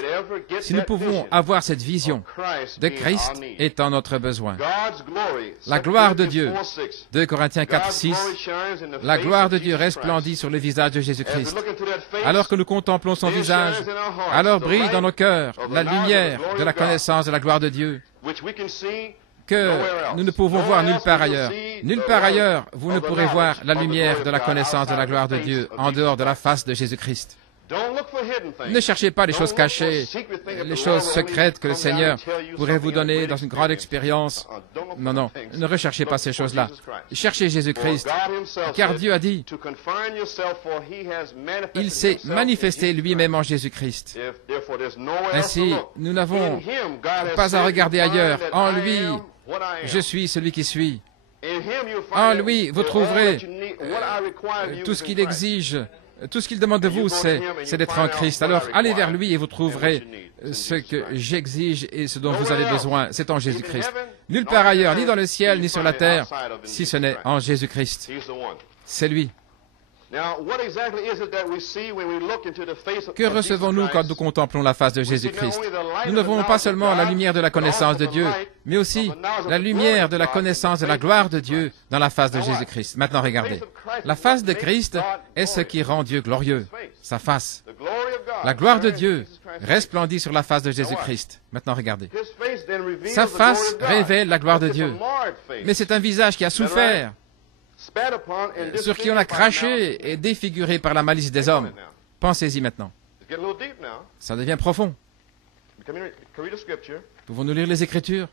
Si nous pouvons avoir cette vision de Christ étant notre besoin. La gloire de Dieu, 2 Corinthiens 4, 6, la gloire de Dieu resplendit sur le visage de Jésus-Christ. Alors que nous contemplons son visage, alors brille dans nos cœurs la lumière de la connaissance de la gloire de Dieu, que nous ne pouvons voir nulle part ailleurs. Nulle part ailleurs, vous ne pourrez voir la lumière de la connaissance de la gloire de Dieu en dehors de la face de Jésus-Christ. Ne cherchez pas les choses cachées, les choses secrètes que le Seigneur pourrait vous donner dans une grande expérience. Non, non, ne recherchez pas ces choses-là. Cherchez Jésus-Christ, car Dieu a dit, il s'est manifesté lui-même en Jésus-Christ. Ainsi, nous n'avons pas à regarder ailleurs. En lui, je suis celui qui suis. En lui, vous trouverez tout ce qu'il exige. Tout ce qu'il demande de vous, c'est d'être en Christ. Alors, allez vers lui et vous trouverez ce que j'exige et ce dont vous avez besoin. C'est en Jésus-Christ. Nulle part ailleurs, ni dans le ciel, ni sur la terre, si ce n'est en Jésus-Christ. C'est lui. Que recevons-nous quand nous contemplons la face de Jésus-Christ? Nous ne voyons pas seulement la lumière de la connaissance de Dieu, mais aussi la lumière de la connaissance de la gloire de Dieu dans la face de Jésus-Christ. Maintenant, regardez. La face de Christ est ce qui rend Dieu glorieux. Sa face. La gloire de Dieu resplendit sur la face de Jésus-Christ. Maintenant, regardez. Sa face révèle la gloire de Dieu. Mais c'est un visage qui a souffert, sur qui on a craché et défiguré par la malice des hommes. Pensez-y maintenant. Ça devient profond. Pouvons-nous lire les Écritures?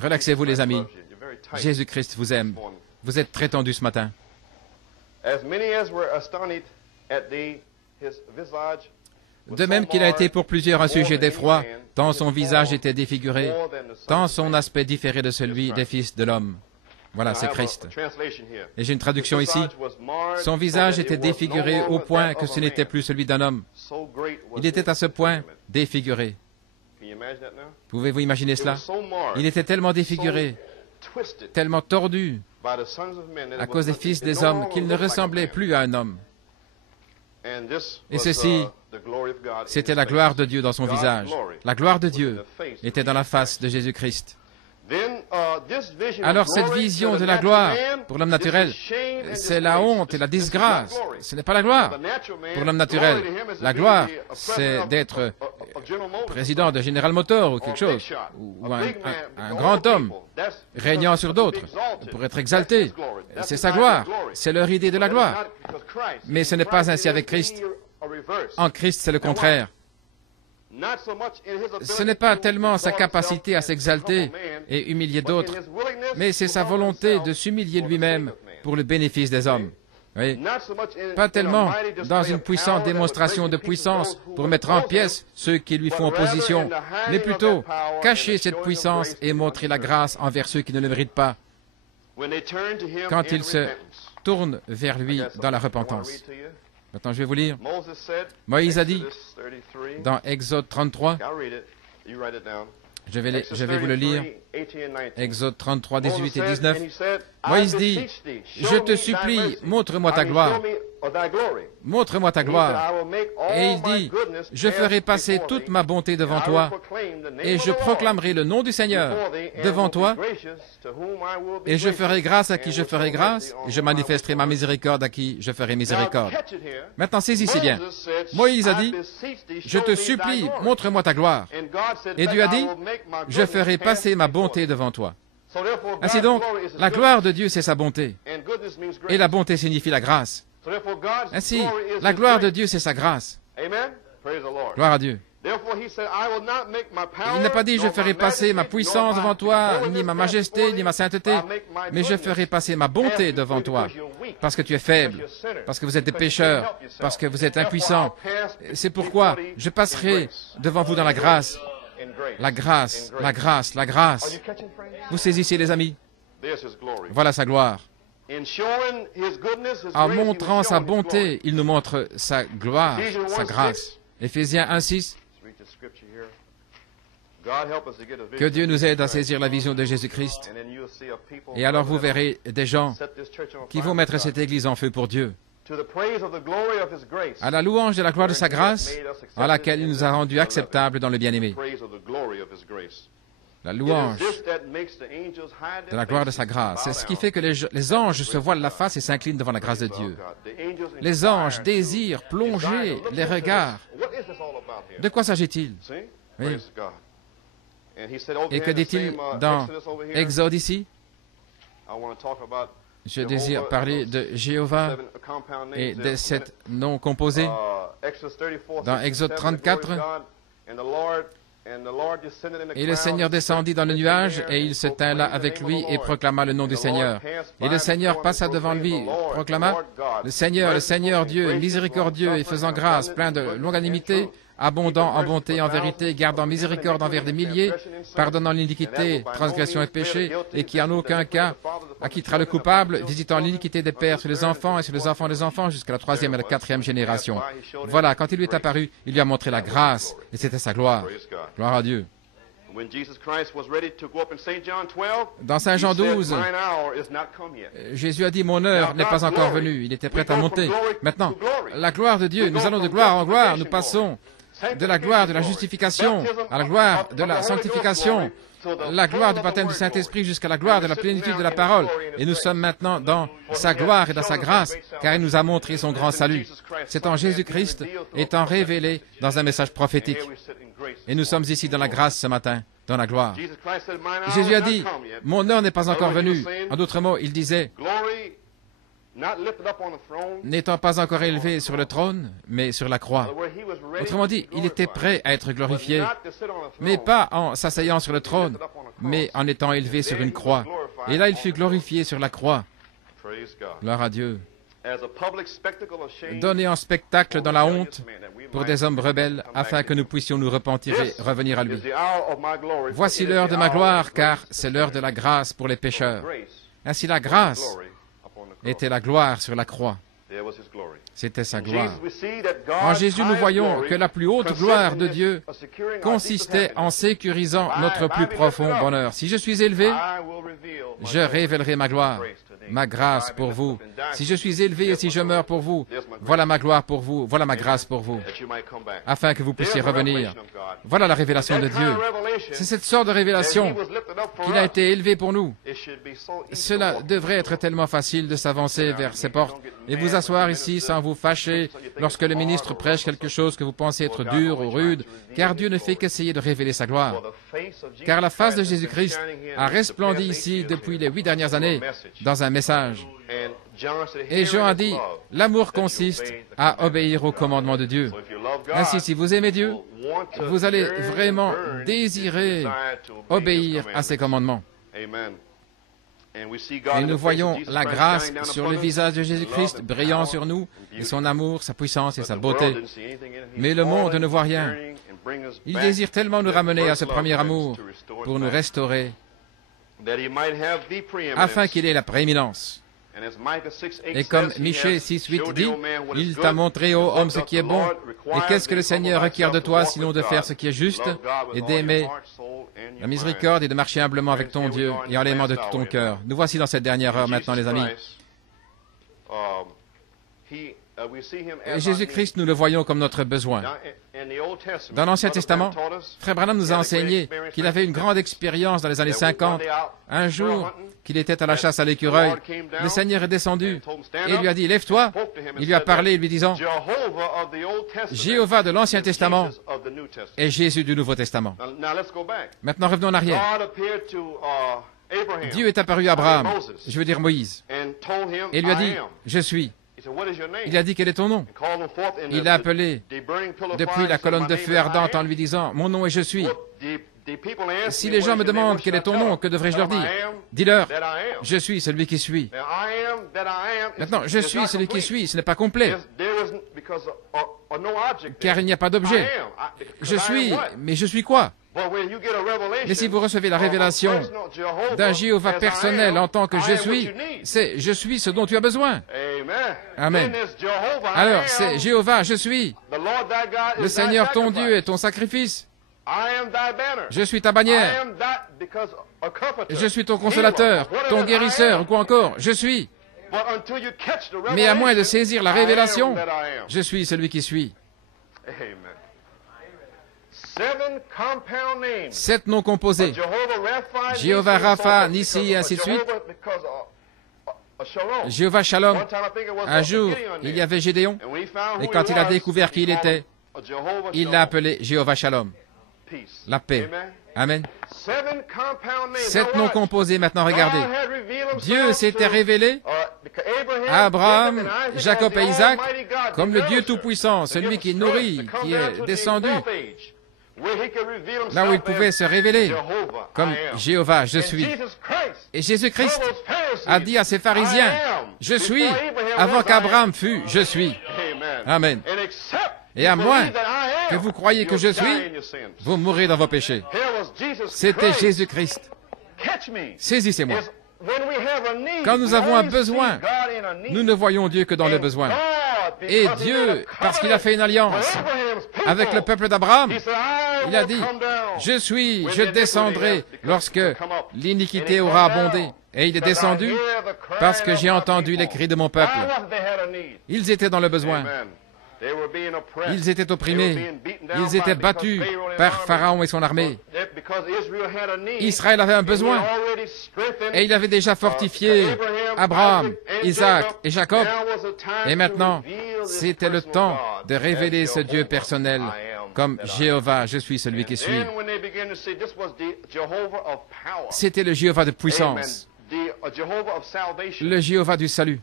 Relaxez-vous, les amis. Jésus-Christ vous aime. Vous êtes très tendus ce matin. De même qu'il a été pour plusieurs un sujet d'effroi, tant son visage était défiguré, tant son aspect différait de celui des fils de l'homme. Voilà, c'est Christ. Et j'ai une traduction ici. Son visage était défiguré au point que ce n'était plus celui d'un homme. Il était à ce point défiguré. Pouvez-vous imaginer cela? Il était tellement défiguré, tellement tordu, à cause des fils des hommes, qu'il ne ressemblait plus à un homme. Et ceci, c'était la gloire de Dieu dans son visage. La gloire de Dieu était dans la face de Jésus-Christ. Alors cette vision de la gloire pour l'homme naturel, c'est la honte et la disgrâce. Ce n'est pas la gloire pour l'homme naturel. La gloire, c'est d'être président de General Motors ou quelque chose, ou un grand homme régnant sur d'autres, pour être exalté. C'est sa gloire, c'est leur idée de la gloire. Mais ce n'est pas ainsi avec Christ. En Christ, c'est le contraire. Ce n'est pas tellement sa capacité à s'exalter et humilier d'autres, mais c'est sa volonté de s'humilier lui-même pour le bénéfice des hommes. Oui. Pas tellement dans une puissante démonstration de puissance pour mettre en pièces ceux qui lui font opposition, mais plutôt cacher cette puissance et montrer la grâce envers ceux qui ne le méritent pas. Quand il se tourne vers lui dans la repentance. Maintenant, je vais vous lire. Moïse a dit, dans Exode 33, je vais vous le lire, Exode 33, 18 et 19. Moïse dit, « Je te supplie, montre-moi ta gloire. Montre-moi ta gloire. » Et il dit, « Je ferai passer toute ma bonté devant toi, et je proclamerai le nom du Seigneur devant toi, et je ferai grâce à qui je ferai grâce, et je manifesterai ma miséricorde à qui je ferai miséricorde. » Maintenant, saisissez bien. Moïse a dit, « Je te supplie, montre-moi ta gloire. » Et Dieu a dit, « Je ferai passer ma bonté devant toi. » Ainsi donc, la gloire de Dieu, c'est sa bonté. Et la bonté signifie la grâce. Ainsi, la gloire de Dieu, c'est sa grâce. Gloire à Dieu. Il n'a pas dit, je ferai passer ma puissance devant toi, ni ma majesté, ni ma sainteté, mais je ferai passer ma bonté devant toi, parce que tu es faible, parce que vous êtes des pécheurs, parce que vous êtes impuissants. C'est pourquoi je passerai devant vous dans la grâce. La grâce, la grâce, la grâce. Vous saisissez, les amis? Voilà sa gloire. En montrant sa bonté, il nous montre sa gloire, sa grâce. Éphésiens 1:6. Que Dieu nous aide à saisir la vision de Jésus-Christ. Et alors vous verrez des gens qui vont mettre cette Église en feu pour Dieu. À la louange de la gloire de sa grâce, en laquelle il nous a rendus acceptables dans le bien-aimé. La louange de la gloire de sa grâce, c'est ce qui fait que les anges se voilent la face et s'inclinent devant la grâce de Dieu. Les anges désirent plonger les regards. De quoi s'agit-il? Oui. Et que dit-il dans Exode ici? Je désire parler de Jéhovah et des 7 noms composés. Dans Exode 34, et le Seigneur descendit dans le nuage, et il se tint là avec lui et proclama le nom du Seigneur. Et le Seigneur passa devant lui, proclama, le Seigneur Dieu, miséricordieux et faisant grâce, plein de longanimité, abondant en bonté et en vérité, gardant miséricorde envers des milliers, pardonnant l'iniquité, transgression et péché, et qui en aucun cas acquittera le coupable, visitant l'iniquité des pères sur les enfants et sur les enfants des enfants jusqu'à la 3e et la 4e génération. Voilà, quand il lui est apparu, il lui a montré la grâce, et c'était sa gloire. Gloire à Dieu. Dans Saint Jean 12, Jésus a dit, mon heure n'est pas encore venue. Il était prêt à monter. Maintenant, la gloire de Dieu, nous allons de gloire en gloire, nous passons de la gloire de la justification à la gloire de la sanctification, la gloire du baptême du Saint-Esprit jusqu'à la gloire de la plénitude de la parole. Et nous sommes maintenant dans sa gloire et dans sa grâce, car il nous a montré son grand salut. C'est en Jésus-Christ étant révélé dans un message prophétique. Et nous sommes ici dans la grâce ce matin, dans la gloire. Jésus a dit, mon heure n'est pas encore venue. En d'autres mots, il disait, n'étant pas encore élevé sur le trône, mais sur la croix. Autrement dit, il était prêt à être glorifié, mais pas en s'asseyant sur le trône, mais en étant élevé sur une croix. Et là, il fut glorifié sur la croix. Gloire à Dieu. Donné en spectacle dans la honte pour des hommes rebelles, afin que nous puissions nous repentir et revenir à lui. Voici l'heure de ma gloire, car c'est l'heure de la grâce pour les pécheurs. Ainsi la grâce était la gloire sur la croix. C'était sa gloire. En Jésus, nous voyons que la plus haute gloire de Dieu consistait en sécurisant notre plus profond bonheur. Si je suis élevé, je révélerai ma gloire, ma grâce pour vous. Si je suis élevé et si je meurs pour vous, voilà ma gloire pour vous, voilà ma grâce pour vous, afin que vous puissiez revenir. Voilà la révélation de Dieu. C'est cette sorte de révélation qu'il a été élevé pour nous. Cela devrait être tellement facile de s'avancer vers ces portes et vous asseoir ici sans vous fâcher lorsque le ministre prêche quelque chose que vous pensez être dur ou rude, car Dieu ne fait qu'essayer de révéler sa gloire. Car la face de Jésus-Christ a resplendi ici depuis les 8 dernières années dans un message. Et Jean a dit, l'amour consiste à obéir aux commandements de Dieu. Ainsi, si vous aimez Dieu, vous allez vraiment désirer obéir à ses commandements. Et nous voyons la grâce sur le visage de Jésus-Christ brillant sur nous, et son amour, sa puissance et sa beauté. Mais le monde ne voit rien. Il désire tellement nous ramener à ce premier amour pour nous restaurer, afin qu'il ait la prééminence. Et comme Michée 6:8 dit, « Il t'a montré, ô homme, ce qui est bon, et qu'est-ce que le Seigneur requiert de toi, sinon de faire ce qui est juste, et d'aimer la miséricorde et de marcher humblement avec ton Dieu, et en l'aimant de tout ton cœur. » Nous voici dans cette dernière heure maintenant, les amis. Et Jésus-Christ, nous le voyons comme notre besoin. Dans l'Ancien Testament, Frère Branham nous a enseigné qu'il avait une grande expérience dans les années 50. Un jour, qu'il était à la chasse à l'écureuil, le Seigneur est descendu et lui a dit, « Lève-toi !» Il lui a parlé, lui disant, « Jéhovah de l'Ancien Testament et Jésus du Nouveau Testament. » Maintenant, revenons en arrière. Dieu est apparu à Abraham, je veux dire Moïse, et lui a dit, « Je suis. » Il a dit, quel est ton nom? Il a appelé depuis la colonne de feu ardente en lui disant, mon nom est je suis. Si les gens me demandent quel est ton nom, que devrais-je leur dire? Dis-leur, je suis celui qui suis. Maintenant, je suis celui qui suis, ce n'est pas complet, car il n'y a pas d'objet. Je suis, mais je suis quoi? Mais si vous recevez la révélation d'un Jéhovah personnel en tant que je suis, c'est je suis ce dont tu as besoin. Amen. Alors, c'est Jéhovah, je suis. Le Seigneur ton Dieu est ton sacrifice. Je suis ta bannière. Je suis ton consolateur, ton guérisseur, ou quoi encore. Je suis. Mais à moins de saisir la révélation, je suis celui qui suis. 7 noms composés. Jéhovah Rapha, Nissi, et ainsi de suite. Jéhovah Shalom. Un jour, il y avait Gédéon, et quand il a découvert qui il était, il l'a appelé Jéhovah Shalom. La paix. Amen. 7 noms composés. Maintenant, regardez. Dieu s'était révélé à Abraham, Jacob et Isaac comme le Dieu Tout-Puissant, celui qui nourrit, qui est descendu, là où il pouvait se révéler comme Jéhovah, je suis. Et Jésus-Christ a dit à ses pharisiens, je suis, avant qu'Abraham fût, je suis. Amen. Et à moins que vous croyiez que je suis, vous mourrez dans vos péchés. C'était Jésus-Christ. Saisissez-moi. Quand nous avons un besoin, nous ne voyons Dieu que dans le besoin. Et Dieu, parce qu'il a fait une alliance avec le peuple d'Abraham, il a dit, je descendrai lorsque l'iniquité aura abondé. Et il est descendu parce que j'ai entendu les cris de mon peuple. Ils étaient dans le besoin. Ils étaient opprimés, ils étaient battus par Pharaon et son armée. Israël avait un besoin et il avait déjà fortifié Abraham, Isaac et Jacob. Et maintenant, c'était le temps de révéler ce Dieu personnel comme Jéhovah, je suis celui qui suis. C'était le Jéhovah de puissance. Le Jéhovah du salut.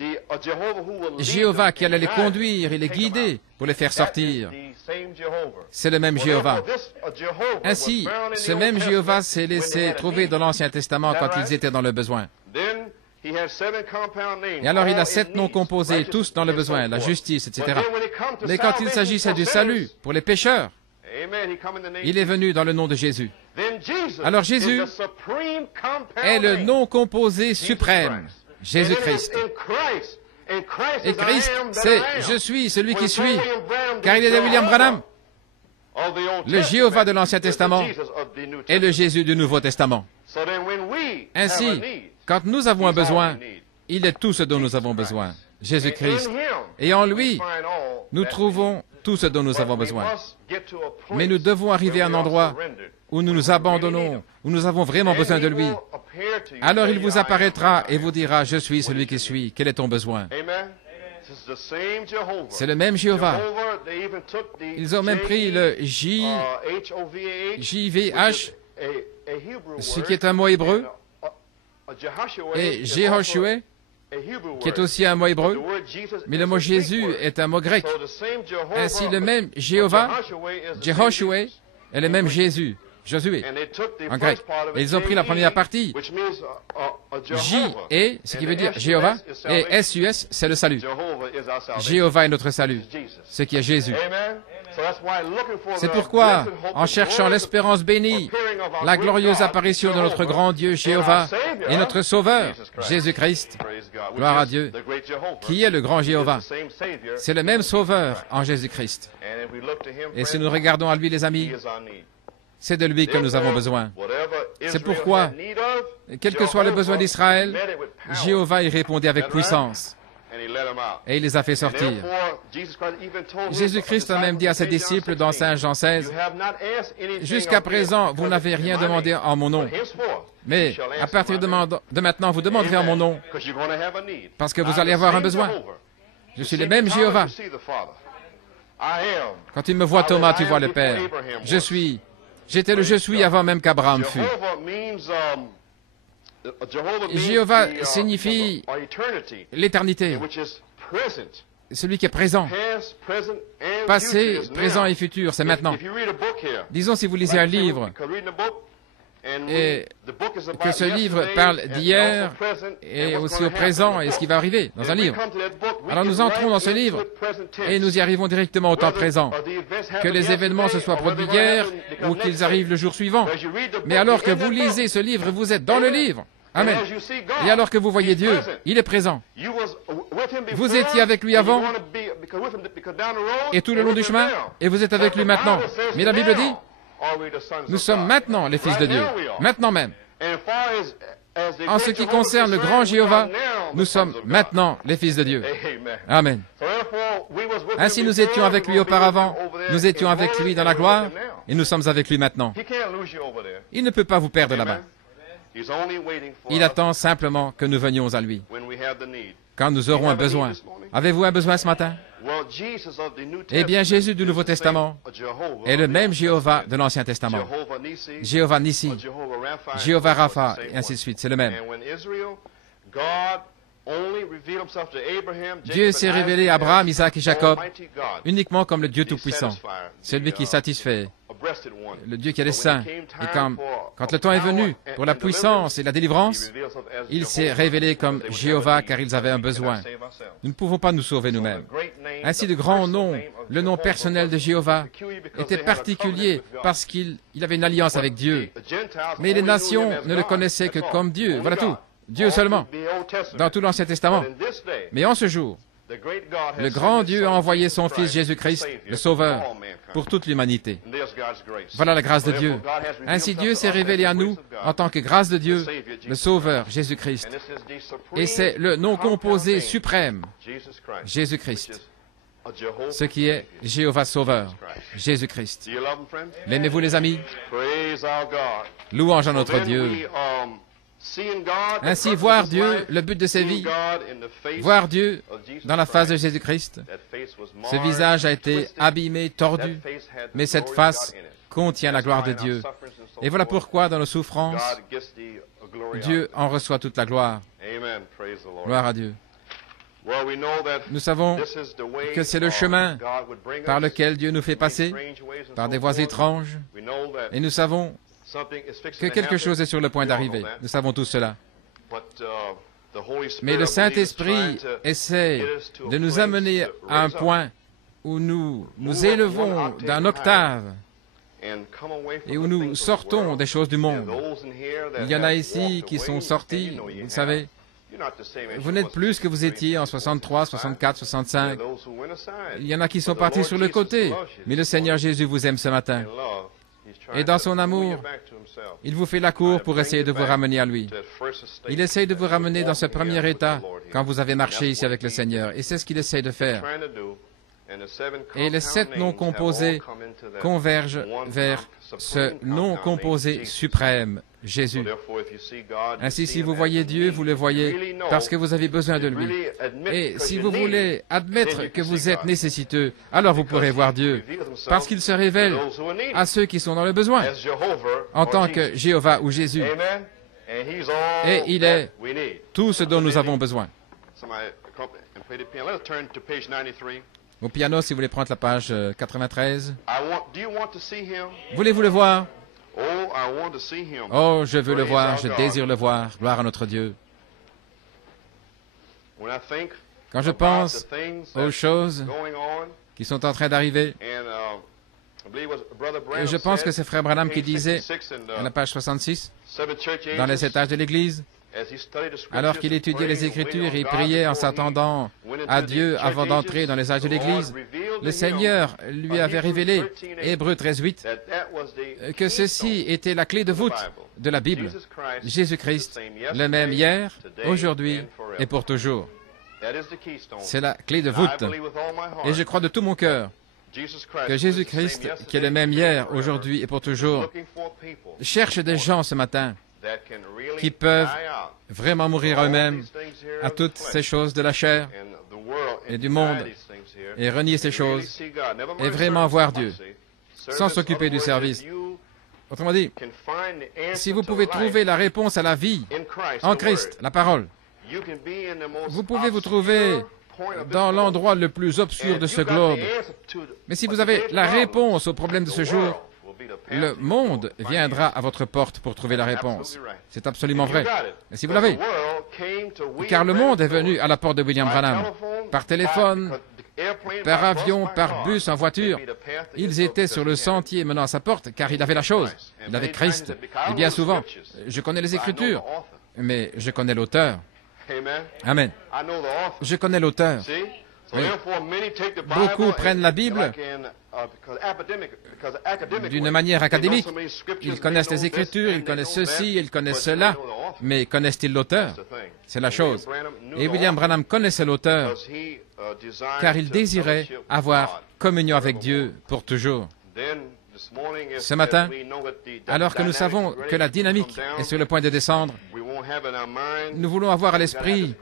Jéhovah qui allait les conduire et les guider pour les faire sortir. C'est le même Jéhovah. Ainsi, ce même Jéhovah s'est laissé trouver dans l'Ancien Testament quand ils étaient dans le besoin. Et alors il a 7 noms composés, tous dans le besoin, la justice, etc. Mais quand il s'agissait du salut pour les pécheurs, il est venu dans le nom de Jésus. Alors Jésus est le nom composé suprême, Jésus-Christ. Et Christ, c'est « Je suis celui qui suis », car il est de William Branham, le Jéhovah de l'Ancien Testament et le Jésus du Nouveau Testament. Ainsi, quand nous avons un besoin, il est tout ce dont nous avons besoin, Jésus-Christ. Et en lui, nous trouvons tout ce dont nous avons besoin. Mais nous devons arriver à un endroit où nous nous abandonnons, où nous avons vraiment besoin de lui. Alors il vous apparaîtra et vous dira, je suis celui qui suis, quel est ton besoin? C'est le même Jéhovah. Ils ont même pris le JVH, ce qui est un mot hébreu, et Jehoshua, qui est aussi un mot hébreu, mais le mot Jésus est un mot grec. Ainsi, le même Jéhovah, Jehoshua, est le même Jésus, Josué, en grec. Et ils ont pris la première partie, J, ce qui veut dire Jéhovah, et S-U-S, c'est le salut. Jéhovah est notre salut, ce qui est Jésus. C'est pourquoi, en cherchant l'espérance bénie, la glorieuse apparition de notre grand Dieu Jéhovah et notre Sauveur, Jésus-Christ, gloire à Dieu, qui est le grand Jéhovah. C'est le même Sauveur en Jésus-Christ. Et si nous regardons à lui, les amis, c'est de lui que nous avons besoin. C'est pourquoi, quel que soit le besoin d'Israël, Jéhovah y répondait avec puissance. Et il les a fait sortir. Jésus-Christ a même dit à ses disciples dans Saint Jean 16, « Jusqu'à présent, vous n'avez rien demandé en mon nom. Mais à partir de maintenant, vous demanderez en mon nom, parce que vous allez avoir un besoin. Je suis le même Jéhovah. Quand tu me vois, Thomas, tu vois le Père. Je suis. J'étais le je suis avant même qu'Abraham fût. Jéhovah signifie l'éternité. celui qui est présent, passé, présent et futur, c'est maintenant. Disons si vous lisez un livre, et que ce livre parle d'hier et aussi au présent et ce qui va arriver dans un livre. Alors nous entrons dans ce livre et nous y arrivons directement au temps présent. Que les événements se soient produits hier ou qu'ils arrivent le jour suivant. Mais alors que vous lisez ce livre, vous êtes dans le livre. Amen. Et alors que vous voyez Dieu, il est présent. Vous étiez avec lui avant et tout le long du chemin et vous êtes avec lui maintenant. Mais la Bible dit, nous sommes maintenant les fils de Dieu, maintenant même. En ce qui concerne le grand Jéhovah, nous sommes maintenant les fils de Dieu. Amen. Ainsi nous étions avec lui auparavant, nous étions avec lui dans la gloire, et nous sommes avec lui maintenant. Il ne peut pas vous perdre là-bas. Il attend simplement que nous venions à lui, quand nous aurons un besoin. Avez-vous un besoin ce matin? Eh bien, Jésus du Nouveau Testament est le même Jéhovah de l'Ancien Testament. Jéhovah Nissi, Jéhovah Rapha, et ainsi de suite, c'est le même. Dieu s'est révélé à Abraham, Isaac et Jacob uniquement comme le Dieu Tout-Puissant, celui qui satisfait, le Dieu qui a des saints. Et quand le temps est venu pour la puissance et la délivrance, il s'est révélé comme Jéhovah car ils avaient un besoin. Nous ne pouvons pas nous sauver nous-mêmes. Ainsi, de grands noms, le nom personnel de Jéhovah était particulier parce qu'il avait une alliance avec Dieu. Mais les nations ne le connaissaient que comme Dieu. Voilà tout. Dieu seulement, dans tout l'Ancien Testament. Mais en ce jour, le grand Dieu a envoyé son Fils Jésus-Christ, le Sauveur, pour toute l'humanité. Voilà la grâce de Dieu. Ainsi Dieu s'est révélé à nous en tant que grâce de Dieu, le Sauveur, Jésus-Christ. Et c'est le nom composé suprême, Jésus-Christ, ce qui est Jéhovah Sauveur, Jésus-Christ. L'aimez-vous les amis? Louange à notre Dieu. Ainsi, voir Dieu, le but de sa vie, voir Dieu dans la face de Jésus-Christ. Ce visage a été abîmé, tordu, mais cette face contient la gloire de Dieu. Et voilà pourquoi, dans nos souffrances, Dieu en reçoit toute la gloire. Gloire à Dieu. Nous savons que c'est le chemin par lequel Dieu nous fait passer, par des voies étranges, et nous savons que quelque chose est sur le point d'arriver. Nous savons tous cela. Mais le Saint-Esprit essaie de nous amener à un point où nous nous élevons d'un octave et où nous sortons des choses du monde. Il y en a ici qui sont sortis, vous savez. Vous n'êtes plus ce que vous étiez en 63, 64, 65. Il y en a qui sont partis sur le côté. Mais le Seigneur Jésus vous aime ce matin. Et dans son amour, il vous fait la cour pour essayer de vous ramener à lui. Il essaye de vous ramener dans ce premier état quand vous avez marché ici avec le Seigneur. Et c'est ce qu'il essaye de faire. Et les 7 noms composés convergent vers ce nom composé suprême, Jésus. Ainsi, si vous voyez Dieu, vous le voyez parce que vous avez besoin de lui. Et si vous voulez admettre que vous êtes nécessiteux, alors vous pourrez voir Dieu, parce qu'il se révèle à ceux qui sont dans le besoin, en tant que Jéhovah ou Jésus. Et il est tout ce dont nous avons besoin. Au piano, si vous voulez prendre la page 93. Voulez-vous le voir? Oh, je veux le voir, je désire le voir. Gloire à notre Dieu. Quand je pense aux choses qui sont en train d'arriver, et je pense que c'est Frère Branham qui disait, à la page 66, dans les 7 âges de l'Église, alors qu'il étudiait les Écritures et priait en s'attendant à Dieu avant d'entrer dans les âges de l'Église, le Seigneur lui avait révélé, Hébreux 13:8, que ceci était la clé de voûte de la Bible. Jésus-Christ, le même hier, aujourd'hui et pour toujours. C'est la clé de voûte. Et je crois de tout mon cœur que Jésus-Christ, qui est le même hier, aujourd'hui et pour toujours, cherche des gens ce matin qui peuvent vraiment mourir eux-mêmes à toutes ces choses de la chair et du monde et renier ces choses et vraiment voir Dieu sans s'occuper du service. Autrement dit, si vous pouvez trouver la réponse à la vie en Christ, la parole, vous pouvez vous trouver dans l'endroit le plus obscur de ce globe. Mais si vous avez la réponse au problème de ce jour, le monde viendra à votre porte pour trouver la réponse. C'est absolument vrai. Et si vous l'avez, car le monde est venu à la porte de William Branham, par téléphone, par avion, par bus, en voiture. Ils étaient sur le sentier menant à sa porte, car il avait la chose. Il avait Christ. Et bien souvent, je connais les Écritures, mais je connais l'auteur. Amen. Je connais l'auteur. Oui. Beaucoup prennent la Bible d'une manière académique. Ils connaissent les Écritures, ils connaissent ceci, ils connaissent cela, mais connaissent-ils l'auteur? C'est la chose. Et William Branham connaissait l'auteur, car il désirait avoir communion avec Dieu pour toujours. Ce matin, alors que nous savons que la dynamique est sur le point de descendre, nous voulons avoir à l'esprit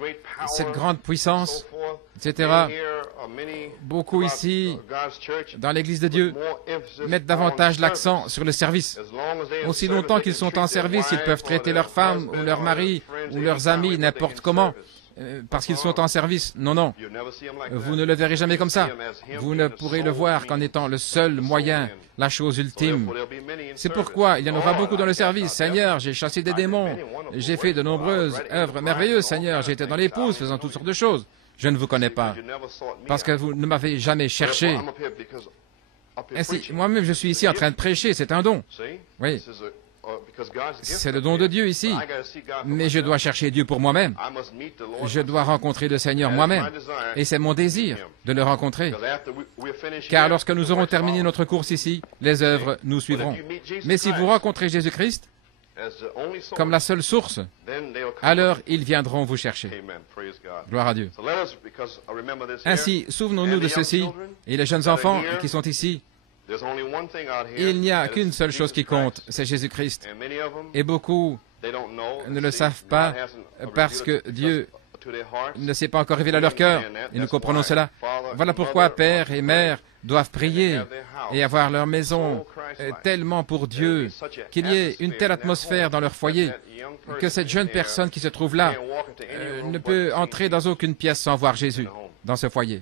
cette grande puissance, etc. Beaucoup ici, dans l'Église de Dieu, mettent davantage l'accent sur le service. Aussi longtemps qu'ils sont en service, ils peuvent traiter leurs femmes ou leurs maris ou leurs amis n'importe comment, parce qu'ils sont en service. Non, non. Vous ne le verrez jamais comme ça. Vous ne pourrez le voir qu'en étant le seul moyen, la chose ultime. C'est pourquoi il y en aura beaucoup dans le service. Seigneur, j'ai chassé des démons. J'ai fait de nombreuses œuvres merveilleuses. Seigneur, j'étais dans l'épouse faisant toutes sortes de choses. Je ne vous connais pas, parce que vous ne m'avez jamais cherché. Ainsi, moi-même, je suis ici en train de prêcher. C'est un don. Oui. C'est le don de Dieu ici. Mais je dois chercher Dieu pour moi-même. Je dois rencontrer le Seigneur moi-même. Et c'est mon désir de le rencontrer. Car lorsque nous aurons terminé notre course ici, les œuvres nous suivront. Mais si vous rencontrez Jésus-Christ comme la seule source, alors ils viendront vous chercher. Gloire à Dieu. Ainsi, souvenons-nous de ceci, et les jeunes enfants qui sont ici, il n'y a qu'une seule chose qui compte, c'est Jésus-Christ. Et beaucoup ne le savent pas parce que Dieu ne s'est pas encore révélé à leur cœur. Et nous comprenons cela. Voilà pourquoi père et mère doivent prier et avoir leur maison tellement pour Dieu, qu'il y ait une telle atmosphère dans leur foyer, que cette jeune personne qui se trouve là ne peut entrer dans aucune pièce sans voir Jésus dans ce foyer.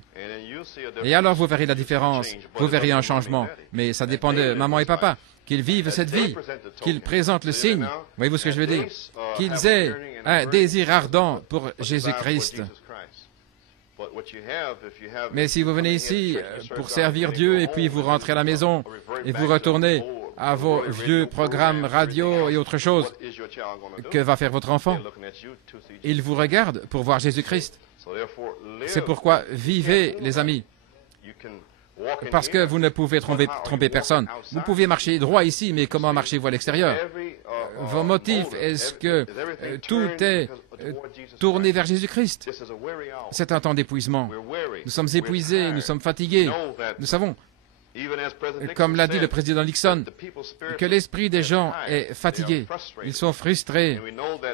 Et alors vous verrez la différence, vous verrez un changement. Mais ça dépend de maman et papa, qu'ils vivent cette vie, qu'ils présentent le signe. Voyez-vous ce que je veux dire? Qu'ils aient un désir ardent pour Jésus-Christ. Mais si vous venez ici pour servir Dieu et puis vous rentrez à la maison et vous retournez à vos vieux programmes radio et autre chose, que va faire votre enfant? Il vous regarde pour voir Jésus-Christ. C'est pourquoi vivez, les amis, parce que vous ne pouvez tromper personne. Vous pouvez marcher droit ici, mais comment marchez-vous à l'extérieur? Vos motifs, est-ce que tout est tourné vers Jésus-Christ? C'est un temps d'épuisement. Nous sommes épuisés, nous sommes fatigués. Nous savons, comme l'a dit le président Nixon, que l'esprit des gens est fatigué. Ils sont frustrés.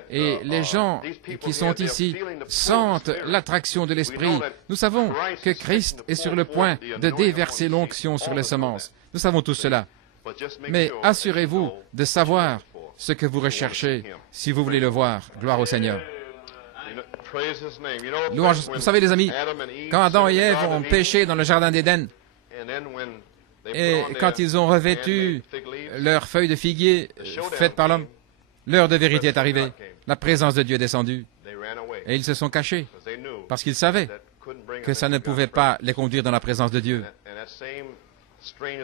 Et les gens qui sont ici sentent l'attraction de l'esprit. Nous savons que Christ est sur le point de déverser l'onction sur les semences. Nous savons tout cela. Mais assurez-vous de savoir ce que vous recherchez si vous voulez le voir. Gloire au Seigneur. Louange. Vous savez, les amis, quand Adam et Ève ont péché dans le jardin d'Éden, et quand ils ont revêtu leurs feuilles de figuier faites par l'homme, l'heure de vérité est arrivée. La présence de Dieu est descendue. Et ils se sont cachés, parce qu'ils savaient que ça ne pouvait pas les conduire dans la présence de Dieu.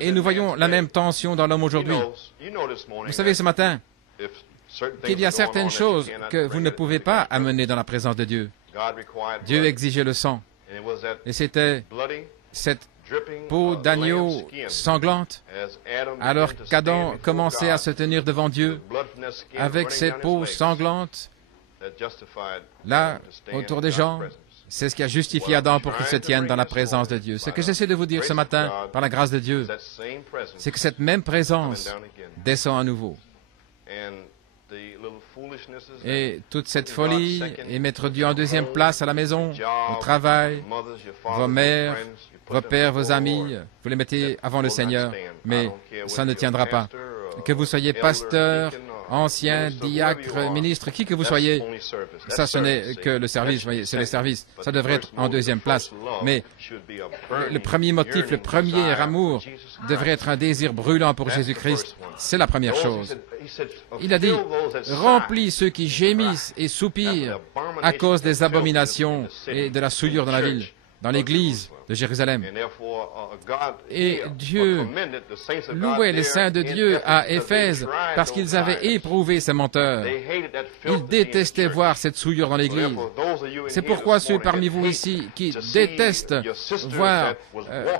Et nous voyons la même tension dans l'homme aujourd'hui. Vous savez, ce matin, qu'il y a certaines choses que vous ne pouvez pas amener dans la présence de Dieu. Dieu exigeait le sang. Et c'était cette peau d'agneau sanglante, alors qu'Adam commençait à se tenir devant Dieu avec ses peaux sanglantes, là, autour des jambes. C'est ce qui a justifié Adam pour qu'il se tienne dans la présence de Dieu. Ce que j'essaie de vous dire ce matin, par la grâce de Dieu, c'est que cette même présence descend à nouveau. Et toute cette folie, et mettre Dieu en deuxième place à la maison, au travail, vos mères, vos pères, vos amis, vous les mettez avant le Seigneur, mais ça ne tiendra pas. Que vous soyez pasteur, ancien, diacre, ministre, qui que vous soyez. Ça, ce n'est que le service, voyez, c'est le service. Ça devrait être en deuxième place. Mais le premier motif, le premier amour devrait être un désir brûlant pour Jésus-Christ. C'est la première chose. Il a dit, remplis ceux qui gémissent et soupirent à cause des abominations et de la souillure dans la ville, dans l'église de Jérusalem. Et Dieu louait les saints de Dieu à Éphèse parce qu'ils avaient éprouvé ces menteurs. Ils détestaient voir cette souillure dans l'Église. C'est pourquoi ceux parmi vous ici qui détestent voir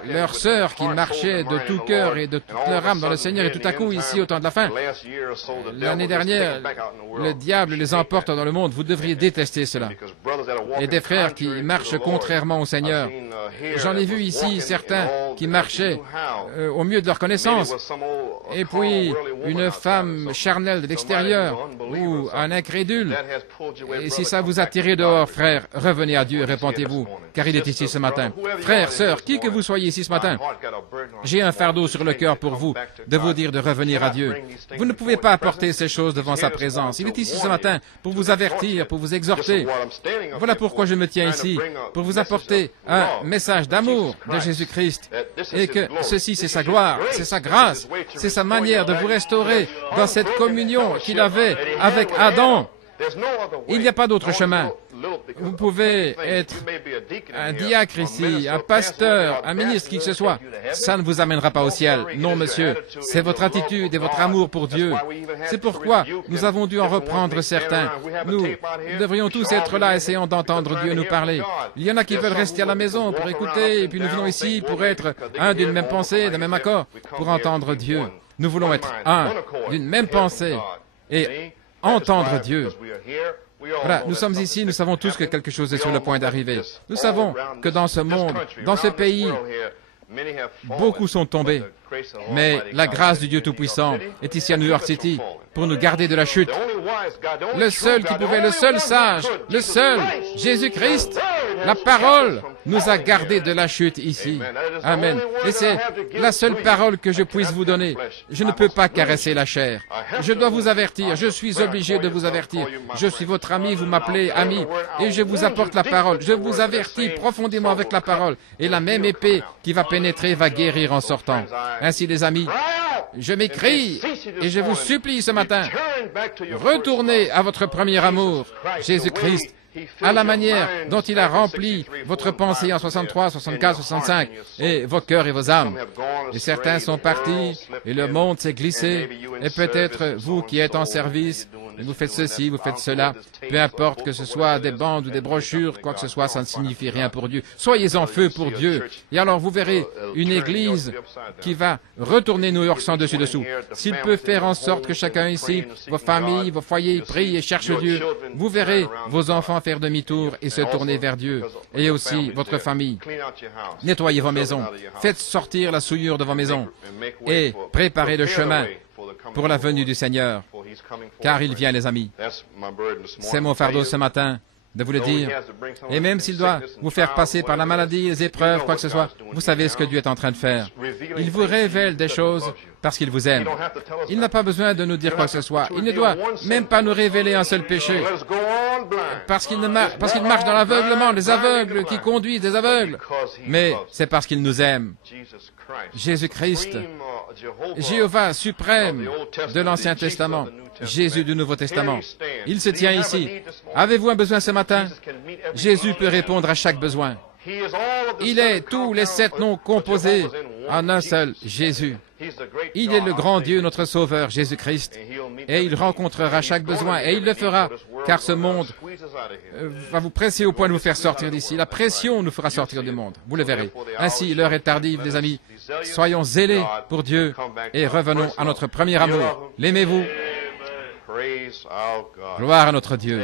leurs sœurs qui marchaient de tout cœur et de toute leur âme dans le Seigneur, et tout à coup, ici, au temps de la fin, l'année dernière, le diable les emporte dans le monde. Vous devriez détester cela. Et des frères qui marchent contrairement au Seigneur. J'en ai vu ici certains qui marchaient au mieux de leur connaissance, et puis une femme charnelle de l'extérieur ou un incrédule. Et si ça vous a tiré dehors, frère, revenez à Dieu et répentez-vous, car il est ici ce matin. Frères, sœurs, qui que vous soyez ici ce matin, j'ai un fardeau sur le cœur pour vous, de vous dire de revenir à Dieu. Vous ne pouvez pas apporter ces choses devant sa présence. Il est ici ce matin pour vous avertir, pour vous exhorter. Voilà pourquoi je me tiens ici, pour vous apporter un message d'amour de Jésus-Christ, et que ceci, c'est sa gloire, c'est sa grâce, c'est sa manière de vous restaurer dans cette communion qu'il avait avec Adam. Il n'y a pas d'autre chemin. Vous pouvez être un diacre ici, un pasteur, un ministre, qui que ce soit. Ça ne vous amènera pas au ciel. Non, monsieur. C'est votre attitude et votre amour pour Dieu. C'est pourquoi nous avons dû en reprendre certains. Nous devrions tous être là, essayant d'entendre Dieu nous parler. Il y en a qui veulent rester à la maison pour écouter, et puis nous venons ici pour être un d'une même pensée, d'un même accord, pour entendre Dieu. Nous voulons être un d'une même pensée et entendre Dieu. Voilà, nous sommes ici, nous savons tous que quelque chose est sur le point d'arriver. Nous savons que dans ce monde, dans ce pays, beaucoup sont tombés. Mais la grâce du Dieu Tout-Puissant est ici à New York City pour nous garder de la chute. Le seul qui pouvait, le seul sage, le seul, Jésus-Christ, la parole, nous a gardés de la chute ici. Amen. Et c'est la seule parole que je puisse vous donner. Je ne peux pas caresser la chair. Je dois vous avertir. Je suis obligé de vous avertir. Je suis votre ami, vous m'appelez ami, et je vous apporte la parole. Je vous avertis profondément avec la parole. Et la même épée qui va pénétrer va guérir en sortant. Ainsi, les amis, je m'écris et je vous supplie ce matin, retournez à votre premier amour, Jésus-Christ, à la manière dont il a rempli votre pensée en 63, 64, 65, et vos cœurs et vos âmes. Et certains sont partis, et le monde s'est glissé, et peut-être vous qui êtes en service, vous faites ceci, vous faites cela, peu importe que ce soit des bandes ou des brochures, quoi que ce soit, ça ne signifie rien pour Dieu. Soyez en feu pour Dieu. Et alors vous verrez une église qui va retourner New York sans dessus-dessous. S'il peut faire en sorte que chacun ici, vos familles, vos foyers, prient et cherchent Dieu, vous verrez vos enfants faire demi-tour et se tourner vers Dieu. Et aussi votre famille. Nettoyez vos maisons. Faites sortir la souillure de vos maisons. Et préparez le chemin pour la venue du Seigneur, car il vient, les amis. C'est mon fardeau ce matin de vous le dire. Et même s'il doit vous faire passer par la maladie, les épreuves, quoi que ce soit, vous savez ce que Dieu est en train de faire. Il vous révèle des choses parce qu'il vous aime. Il n'a pas besoin de nous dire quoi que ce soit. Il ne doit même pas nous révéler un seul péché. Parce qu'il marche dans l'aveuglement, les aveugles qui conduisent des aveugles. Mais c'est parce qu'il nous aime. Jésus-Christ, Jéhovah suprême de l'Ancien Testament, Jésus du Nouveau Testament. Il se tient ici. Avez-vous un besoin ce matin? Jésus peut répondre à chaque besoin. Il est tous les 7 noms composés en un seul, Jésus. Il est le grand Dieu, notre Sauveur, Jésus-Christ, et il rencontrera chaque besoin, et il le fera, car ce monde va vous presser au point de vous faire sortir d'ici. La pression nous fera sortir du monde, vous le verrez. Ainsi, l'heure est tardive, les amis. Soyons zélés pour Dieu, et revenons à notre premier amour. L'aimez-vous? Gloire à notre Dieu.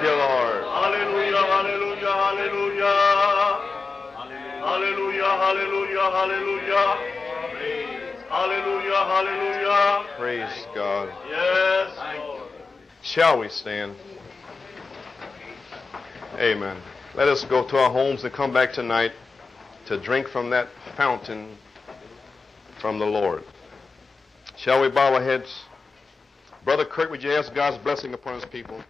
Thank you, Lord. Hallelujah, hallelujah, hallelujah. Hallelujah, hallelujah, hallelujah. Hallelujah, hallelujah. Praise God. Yes, Lord. Shall we stand? Amen. Let us go to our homes and come back tonight to drink from that fountain from the Lord. Shall we bow our heads? Brother Kirk, would you ask God's blessing upon his people?